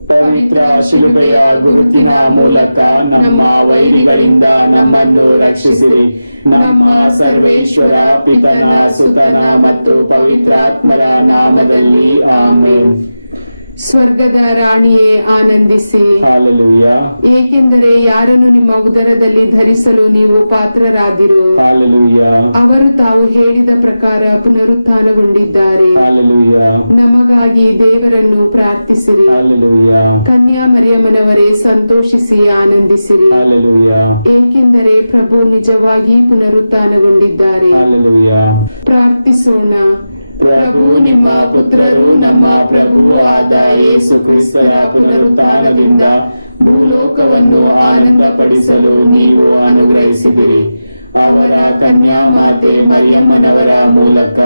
ಪವಿತ್ರ ಶಿಲುಬೆಯ ಗುರುತಿನ ಮೂಲಕ ನಮ್ಮ ವೈರಿಗಳಿಂದ ನಮ್ಮನ್ನು ರಕ್ಷಿಸಿರಿ. ನಮ್ಮ ಸರ್ವೇಶ್ವರ ಪಿತನ, ಸುತನ ಮತ್ತು ಪವಿತ್ರಾತ್ಮರ ನಾಮದಲ್ಲಿ ಆಮೆನ್. ಸ್ವರ್ಗದ ರಾಣಿಯೇ ಆನಂದಿಸಿ, ಹಾಲೆಲೂಯಾ. ಏಕೆಂದರೆ ಯಾರನ್ನು ನಿಮ್ಮ ಉದರದಲ್ಲಿ ಧರಿಸಲು ನೀವು ಪಾತ್ರರಾದಿರೋ, ಹಾಲೆಲೂಯಾ. ಅವರು ತಾವು ಹೇಳಿದ ಪ್ರಕಾರ ಪುನರುತ್ಥಾನಗೊಂಡಿದ್ದಾರೆ. ಹಾಲೆಲೂಯಾ. ನಮಗಾಗಿ ದೇವರನ್ನು ಪ್ರಾರ್ಥಿಸಿರಿ. ಹಾಲೆಲೂಯಾ. ಕನ್ಯಾ ಮರಿಯಮ್ಮನವರೇ ಸಂತೋಷಿಸಿ ಆನಂದಿಸಿರಿ, ಹಾಲೆಲೂಯಾ. ಏಕೆಂದರೆ ಪ್ರಭು ನಿಜವಾಗಿ ಪುನರುತ್ಥಾನಗೊಂಡಿದ್ದಾರೆ. ಹಾಲೆಲೂಯಾ. ಪ್ರಾರ್ಥಿಸೋಣ. ಪ್ರಭು ನಿಮ್ಮ ಪುತ್ರರು ನಮ್ಮ ಪ್ರಭು ಆದ ಯೇಸು ಕ್ರಿಸ್ತರ ಪುನರುತ್ಥಾನದಿಂದ ಭೂಲೋಕವನ್ನು ಆನಂದಪಡಿಸಲು ನೀವು ಅನುಗ್ರಹಿಸಿದಿರಿ. ಅವರ ಕನ್ಯಾ ಮಾತೆ ಮರಿಯಮ್ಮನವರ ಮೂಲಕ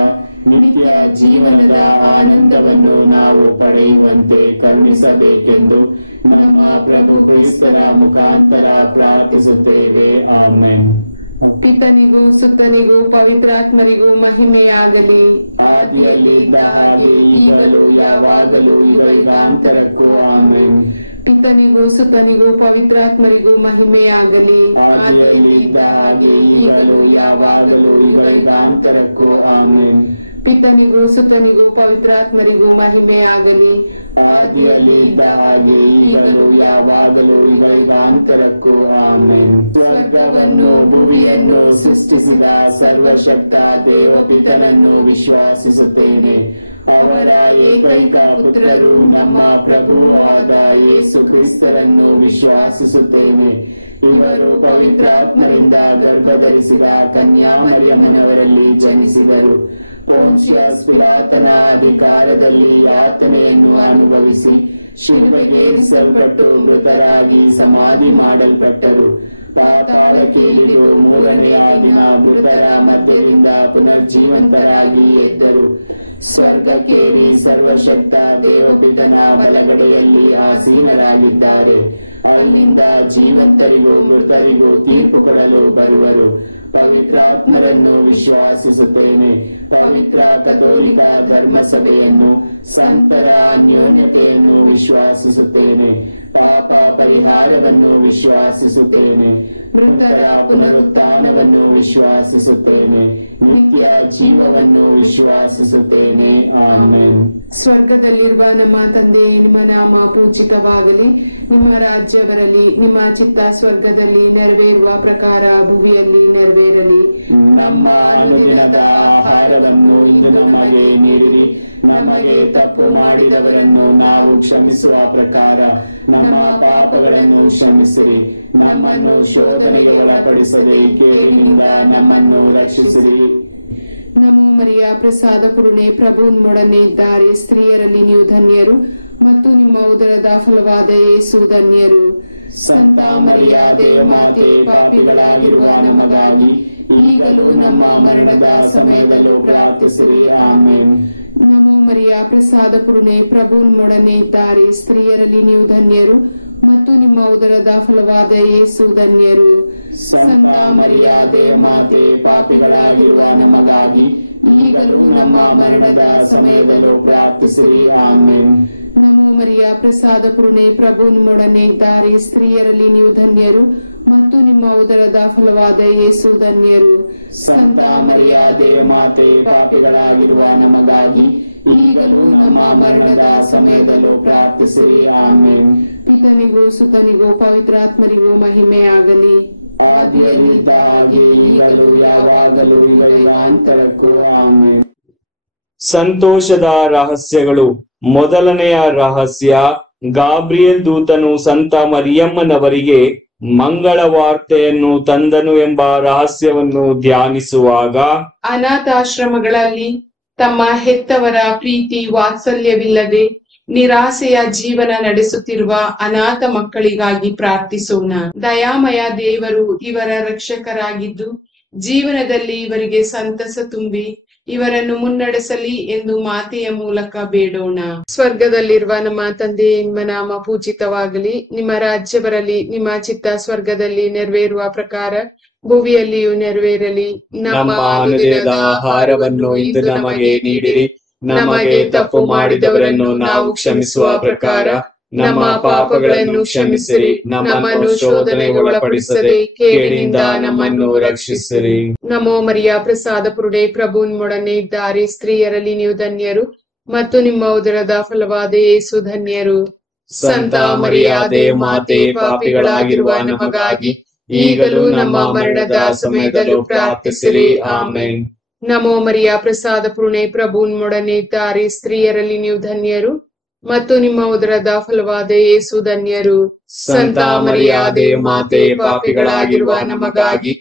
ನಿತ್ಯ ಜೀವನದ ಆನಂದವನ್ನು ನಾವು ಪಡೆಯುವಂತೆ ಕರುಣಿಸಬೇಕೆಂದು ನಮ್ಮ ಪ್ರಭು ಕ್ರಿಸ್ತರ ಮುಖಾಂತರ ಪ್ರಾರ್ಥಿಸುತ್ತೇವೆ. ಆಮೆನ್. ಪಿತನಿಗೂ ಸುತ್ತನಿಗೂ ಪವಿತ್ರಾತ್ಮರಿಗೂ ಮಹಿಮೆಯಾಗಲಿ. ಆದಿಯಲ್ಲಿ ಇದ್ದ ಹಾಗೆ ಈಗಲೂ ಯಾವಾಗಲೂ ಯುಗಾಂತರಕ್ಕೂ ಆಮೆನ್. ಪಿತನಿಗೂ ಸುತ್ತನಿಗೂ ಪವಿತ್ರಾತ್ಮರಿಗೂ ಮಹಿಮೆಯಾಗಲಿ. ಆದಿಯಲ್ಲಿ ಇದ್ದ ಹಾಗೆ ಈಗಲೂ ಯಾವಾಗಲೂ ಯುಗಾಂತರಕ್ಕೂ ಆಮೆನ್. ಪಿತನಿಗೂ ಸುತ್ತನಿಗೂ ಪವಿತ್ರಾತ್ಮರಿಗೂ ಮಹಿಮೆಯಾಗಲಿ. ಆದಿಯಲ್ಲಿ ಇದ್ದ ಹಾಗೆ ಈಗಲೂ ಯಾವಾಗಲೂ ಯುಗಾಂತರಕ್ಕೂ ಆಮೆನ್. ಸ್ವರ್ಗವನ್ನು ಭೂಮಿಯನ್ನು ಸೃಷ್ಟಿಸಿದ ಸರ್ವಶಕ್ತ ದೇವಪಿತನನ್ನು ವಿಶ್ವಾಸಿಸುತ್ತೇನೆ. ಅವರ ಏಕೈಕ ಪುತ್ರರು ನಮ್ಮ ಪ್ರಭು ಆದ ಯೇಸು ಕ್ರಿಸ್ತರನ್ನು ವಿಶ್ವಾಸಿಸುತ್ತೇನೆ. ಇವರು ಪವಿತ್ರಾತ್ಮರಿಂದ ಗರ್ಭಧರಿಸಿದ ಕನ್ಯಾ ಮರಿಯಮ್ಮನವರಲ್ಲಿ ಜನಿಸಿದರು. ಪೋನ್ಷಿಯಸ್ ಪಿಲಾತನ ಅಧಿಕಾರದಲ್ಲಿ ಯಾತನೆಯನ್ನು ಅನುಭವಿಸಿ ಶಿಲುಬೆಗೇರಿಸಲ್ಪಟ್ಟು ಮೃತರಾಗಿ ಸಮಾಧಿ ಮಾಡಲ್ಪಟ್ಟರು. ಪಾತಾಳಕ್ಕೆ ಇಳಿದು ಮೂರನೆಯ ದಿನ ಮೃತರ ಮಧ್ಯದಿಂದ ಪುನರ್ಜೀವಂತರಾಗಿ ಎದ್ದರು. ಸ್ವರ್ಗಕ್ಕೇರಿ ಸರ್ವಶಕ್ತ ದೇವಪಿತನ ಬಲಗಡೆಯಲ್ಲಿ ಆಸೀನರಾಗಿದ್ದಾರೆ. ಅಲ್ಲಿಂದ ಜೀವಂತರಿಗೂ ಮೃತರಿಗೂ ತೀರ್ಪು ಕೊಡಲು ಬರುವರು. ಪವಿತ್ರಾತ್ಮರನ್ನು ವಿಶ್ವಾಸಿಸುತ್ತೇನೆ. ಪವಿತ್ರ ಕಥೋಲಿಕ ಧರ್ಮಸಭೆಯನ್ನು, ಸಂತರ ಅನ್ಯೋನ್ಯತೆಯನ್ನು ವಿಶ್ವಾಸಿಸುತ್ತೇನೆ. ಪಾಪ ಪರಿಹಾರವನ್ನು ವಿಶ್ವಾಸಿಸುತ್ತೇನೆ. ಮೃತರ ಪುನರುತ್ಥಾನವನ್ನು ವಿಶ್ವಾಸಿಸುತ್ತೇನೆ. ನಿತ್ಯ ಜೀವವನ್ನು ವಿಶ್ವಾಸಿಸುತ್ತೇನೆ. ಆಮೆನ್. ಸ್ವರ್ಗದಲ್ಲಿರುವ ನಮ್ಮ ತಂದೆ, ನಿಮ್ಮ ನಾಮ ಪೂಜಿತವಾಗಲಿ. ನಿಮ್ಮ ರಾಜ್ಯ ಬರಲಿ. ನಿಮ್ಮ ಚಿತ್ತ ಸ್ವರ್ಗದಲ್ಲಿ ನೆರವೇರುವ ಪ್ರಕಾರ ಭುವಿಯಲ್ಲಿ ನೆರವೇರಲಿ. ನಮ್ಮ ಅನುದಿನದ ಆಹಾರವನ್ನು ಇಂದು ನಮಗೆ ನೀಡಿರಿ. ನಮಗೆ ತಪ್ಪು ಮಾಡಿದವರನ್ನು ನಾವು ಕ್ಷಮಿಸುವ ಪ್ರಕಾರ ನಮ್ಮ ಪಾಪಗಳನ್ನು ಕ್ಷಮಿಸಿರಿ. ನಮ್ಮನ್ನು ಶೋಧನೆಗೆ ಒಳಪಡಿಸದೆ ಕೇಡಿನಿಂದ ನಮ್ಮನ್ನು ರಕ್ಷಿಸಿರಿ. ನಮೋ ಮರಿಯ, ಪ್ರಸಾದ ಪೂರ್ಣೆ, ಪ್ರಭು ನಿಮ್ಮೊಡನೆ ಇದ್ದಾರೆ. ಸ್ತ್ರೀಯರಲ್ಲಿ ನೀವು ಧನ್ಯರು ಮತ್ತು ನಿಮ್ಮ ಉದರದ ಫಲವಾದ ಯೇಸು ಧನ್ಯರು. ಸಂತ ಮರಿಯಾದೆ ಮಾತೆ, ಪಾಪಿಗಳಾಗಿರುವ ನಮಗಾಗಿ ಈಗಲೂ ನಮ್ಮ ಮರಣದ ಸಮಯದಲ್ಲೂ ಪ್ರಾರ್ಥಿಸಿರಿ. ಆಮೆನ್. ನಮೋ ಮರಿಯ, ಪ್ರಸಾದ ಪೂರ್ಣೆ, ಪ್ರಭು ನಿಮ್ಮೊಡನೆ ಇದ್ದಾರೆ. ಸ್ತ್ರೀಯರಲ್ಲಿ ನೀವು ಧನ್ಯರು ಮತ್ತು ನಿಮ್ಮ ಉದರದ ಫಲವಾದ ಯೇಸು ಧನ್ಯರು. ಸಂತ ಮರಿಯಾದೆ ಮಾತೆ, ಪಾಪಿಗಳಾಗಿರುವ ನಮಗಾಗಿ ಈಗಲೂ ನಮ್ಮ ಮರಣದ ಸಮಯದಲ್ಲೂ ಪ್ರಾರ್ಥಿಸಿರಿ. ಆಮೆನ್. ನಮೋ ಮರಿಯ, ಪ್ರಸಾದ ಪೂರ್ಣೆ, ಪ್ರಭು ನಿಮ್ಮೊಡನೆ ಇದ್ದಾರೆ. ಸ್ತ್ರೀಯರಲ್ಲಿ ನೀವು ಧನ್ಯರು ಮತ್ತು ನಿಮ್ಮ ಉದರದ ಫಲವಾದ ಯೇಸು ಧನ್ಯರು. ಸಂತ ಮರಿಯಾದೆ ಮಾತೆ, ಪಾಪಿಗಳಾಗಿರುವ ನಮಗಾಗಿ ಈಗಲೂ ನಮ್ಮ ಮರಣದ ಸಮಯದಲ್ಲೂ ಪ್ರಾರ್ಥಿಸಿರಿ. ಆಮೆನ್. ಪಿತನಿಗೂ ಸುತನಿಗೂ ಪವಿತ್ರಾತ್ಮರಿಗೂ ಮಹಿಮೆಯಾಗಲಿ. ಆದಿಯಲ್ಲಿದ್ದ ಹಾಗೆ ಈಗಲೂ ಯಾವಾಗಲೂ ಯುಗಾಂತರಕ್ಕೂ ಆಮೆನ್. ಸಂತೋಷದ ರಹಸ್ಯಗಳು. ಮೊದಲನೆಯ ರಹಸ್ಯ, ಗಾಬ್ರಿಯಲ್ ದೂತನು ಸಂತ ಮರಿಯಮ್ಮನವರಿಗೆ ಮಂಗಳ ವಾರ್ತೆಯನ್ನು ತಂದನು ಎಂಬ ರಹಸ್ಯವನ್ನು ಧ್ಯಾನಿಸುವಾಗ, ಅನಾಥಾಶ್ರಮಗಳಲ್ಲಿ ತಮ್ಮ ಹೆತ್ತವರ ಪ್ರೀತಿ ವಾತ್ಸಲ್ಯವಿಲ್ಲದೆ ನಿರಾಸೆಯ ಜೀವನ ನಡೆಸುತ್ತಿರುವ ಅನಾಥ ಮಕ್ಕಳಿಗಾಗಿ ಪ್ರಾರ್ಥಿಸೋಣ. ದಯಾಮಯ ದೇವರು ಇವರ ರಕ್ಷಕರಾಗಿದ್ದು ಜೀವನದಲ್ಲಿ ಇವರಿಗೆ ಸಂತಸ ತುಂಬಿ ಇವರನ್ನು ಮುನ್ನಡೆಸಲಿ ಎಂದು ಮಾತೆಯ ಮೂಲಕ ಬೇಡೋಣ. ಸ್ವರ್ಗದಲ್ಲಿರುವ ನಮ್ಮ ತಂದೆ, ನಿಮ್ಮ ನಾಮ ಪೂಜಿತವಾಗಲಿ. ನಿಮ್ಮ ರಾಜ್ಯ ಬರಲಿ. ನಿಮ್ಮ ಚಿತ್ತ ಸ್ವರ್ಗದಲ್ಲಿ ನೆರವೇರುವ ಪ್ರಕಾರ ಭೂಮಿಯಲ್ಲಿಯೂ ನೆರವೇರಲಿ. ನಮ್ಮ ಅನುದಿನದ ಆಹಾರವನ್ನು ಇಂದು ನಮಗೆ ನೀಡಿರಿ. ನಮಗೆ ತಪ್ಪು ಮಾಡಿದವರನ್ನು ನಾವು ಕ್ಷಮಿಸುವ ಪ್ರಕಾರ ನಮ್ಮ ಪಾಪಗಳನ್ನು ಕ್ಷಮಿಸಿರಿ, ನಮ್ಮನ್ನು ಶೋಧನೆಗೆ ಒಳಪಡಿಸದೆ ಕೇಡಿನಿಂದ ನಮ್ಮನ್ನು ರಕ್ಷಿಸಿರಿ. ನಮೋ ಮರಿಯ ಪ್ರಸಾದ ಪುರುಡೆ ಪ್ರಭು ನಿಮ್ಮೊಡನೆ ಇದ್ದಾರೆ, ಸ್ತ್ರೀಯರಲ್ಲಿ ನೀವು ಧನ್ಯರು ಮತ್ತು ನಿಮ್ಮ ಉದರದ ಫಲವಾದ ಯೇಸು ಧನ್ಯರು. ಸಂತ ಮರಿಯಾದೆ ಮಾತೆ, ಪಾಪಿಗಳಾಗಿರುವ ನಮಗಾಗಿ ಈಗಲೂ ನಮ್ಮ ಮರಣದ ಸಮಯದಲ್ಲೂ ಪ್ರಾರ್ಥಿಸಿರಿ. ಆಮೆನ್. ನಮೋ ಮರಿಯ ಪ್ರಸಾದ ಪುರುಣೆ ಪ್ರಭು ನಿಮ್ಮೊಡನೆ ಇದ್ದಾರೆ, ಸ್ತ್ರೀಯರಲ್ಲಿ ನೀವು ಧನ್ಯರು ಮತ್ತು ನಿಮ್ಮ ಉದರದ ಫಲವಾದ ಯೇಸು ಧನ್ಯರು. ಸಂತ ಮರಿಯಾದೆ ಮಾತೆ, ಪಾಪಿಗಳಾಗಿರುವ ನಮಗಾಗಿ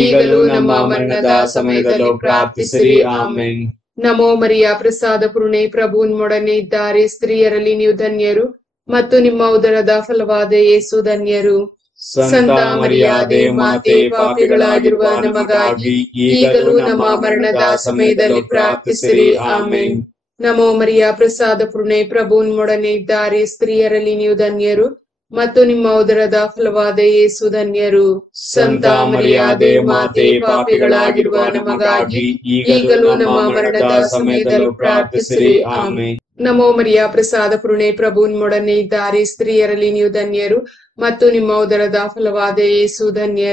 ಈಗಲೂ ನಮ್ಮ ಮರಣದ ಸಮಯದಲ್ಲೂ ಪ್ರಾರ್ಥಿಸಿರಿ. ಆಮೆನ್. ನಮೋ ಮರಿಯ ಪ್ರಸಾದ ಪುರುಣೆ ಪ್ರಭು ನಿಮ್ಮೊಡನೆ ಇದ್ದಾರೆ, ಸ್ತ್ರೀಯರಲ್ಲಿ ನೀವು ಧನ್ಯರು ಮತ್ತು ನಿಮ್ಮ ಉದರದ ಫಲವಾದ ಯೇಸು ಧನ್ಯರು. ಸಂತ ಮರಿಯಾದೆ ಮಾತೆ, ಪಾಪಿಗಳಾಗಿರುವ ನಮಗಾಗಿ ಈಗಲೂ ನಮ್ಮ ಮರಣದ ಸಮಯದಲ್ಲಿ ಪ್ರಾರ್ಥಿಸಿರಿ. ಆಮೆನ್. ನಮೋ ಮರಿಯ ಪ್ರಸಾದ ಪುರುಣೆ ಪ್ರಭು ನಿಮ್ಮೊಡನೆ ಇದ್ದಾರೆ, ಸ್ತ್ರೀಯರಲ್ಲಿ ನೀವು ಧನ್ಯರು ಮತ್ತು ನಿಮ್ಮ ಉದರದ ಫಲವಾದ ಯೇಸು ಧನ್ಯರು. ಸಂತ ಮರಿಯಾದೆ ಮಾತೆ, ಪಾಪಿಗಳಾಗಿರುವ ನಮಗಾಗಿ ಈಗಲೂ ನಮ್ಮ ಮರಣದ ಸಮಯದಲ್ಲೂ ಪ್ರಾರ್ಥಿಸಿರಿ. ಆಮೆನ್. ನಮೋ ಮರಿಯ ಪ್ರಸಾದ ಪುರುಣೆ ಪ್ರಭು ನಿಮ್ಮೊಡನೆ ಇದ್ದಾರೆ, ಸ್ತ್ರೀಯರಲ್ಲಿ ನೀವು ಧನ್ಯರು ಮತ್ತು ನಿಮ್ಮ ಉದರದ ಫಲವಾದ ಯೇಸು ಧನ್ಯರು.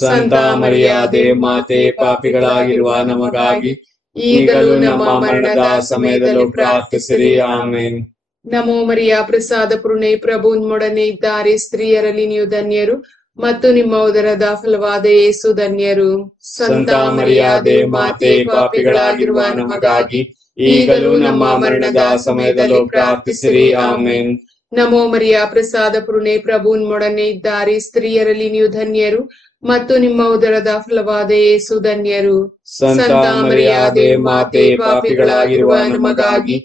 ಸಂತ ಮರಿಯಾದೆ ಮಾತೆ, ಪಾಪಿಗಳಾಗಿರುವ ನಮಗಾಗಿ ಈಗಲೂ ನಮ್ಮ ಮರಣದ ಸಮಯದಲ್ಲೂ ಪ್ರಾರ್ಥಿಸಿರಿ. ಆಮೆನ್. ನಮೋ ಮರಿಯ ಪ್ರಸಾದ ಪುರುಣೆ ಪ್ರಭು ನಿಮ್ಮೊಡನೆ ಇದ್ದಾರೆ, ಸ್ತ್ರೀಯರಲ್ಲಿ ನೀವು ಧನ್ಯರು ಮತ್ತು ನಿಮ್ಮ ಉದರದ ಫಲವಾದ ಯೇಸು ಧನ್ಯರು. ಸಂತ ಮರಿಯಾದೆ ಮಾತೆ, ಪಾಪಿಗಳಾಗಿರುವ ನಮಗಾಗಿ ಈಗಲೂ ನಮ್ಮ ಮರಣದ ಸಮಯದಲ್ಲೂ ಪ್ರಾರ್ಥಿಸಿರಿ. ಆಮೆನ್. ನಮೋ ಮರಿಯ ಪ್ರಸಾದ ಪುರುಣೆ ಪ್ರಭು ನಿಮ್ಮೊಡನೆ ಇದ್ದಾರೆ, ಸ್ತ್ರೀಯರಲ್ಲಿ ನೀವು ಧನ್ಯರು ಮತ್ತು ನಿಮ್ಮ ಉದರದ ಫಲವಾದ ಯೇಸು ಧನ್ಯರು. ಸಂತ ಮರಿಯಾದೆ ಮಾತೆ, ಪಾಪಿಗಳಾಗಿರುವ ನಮಗಾಗಿ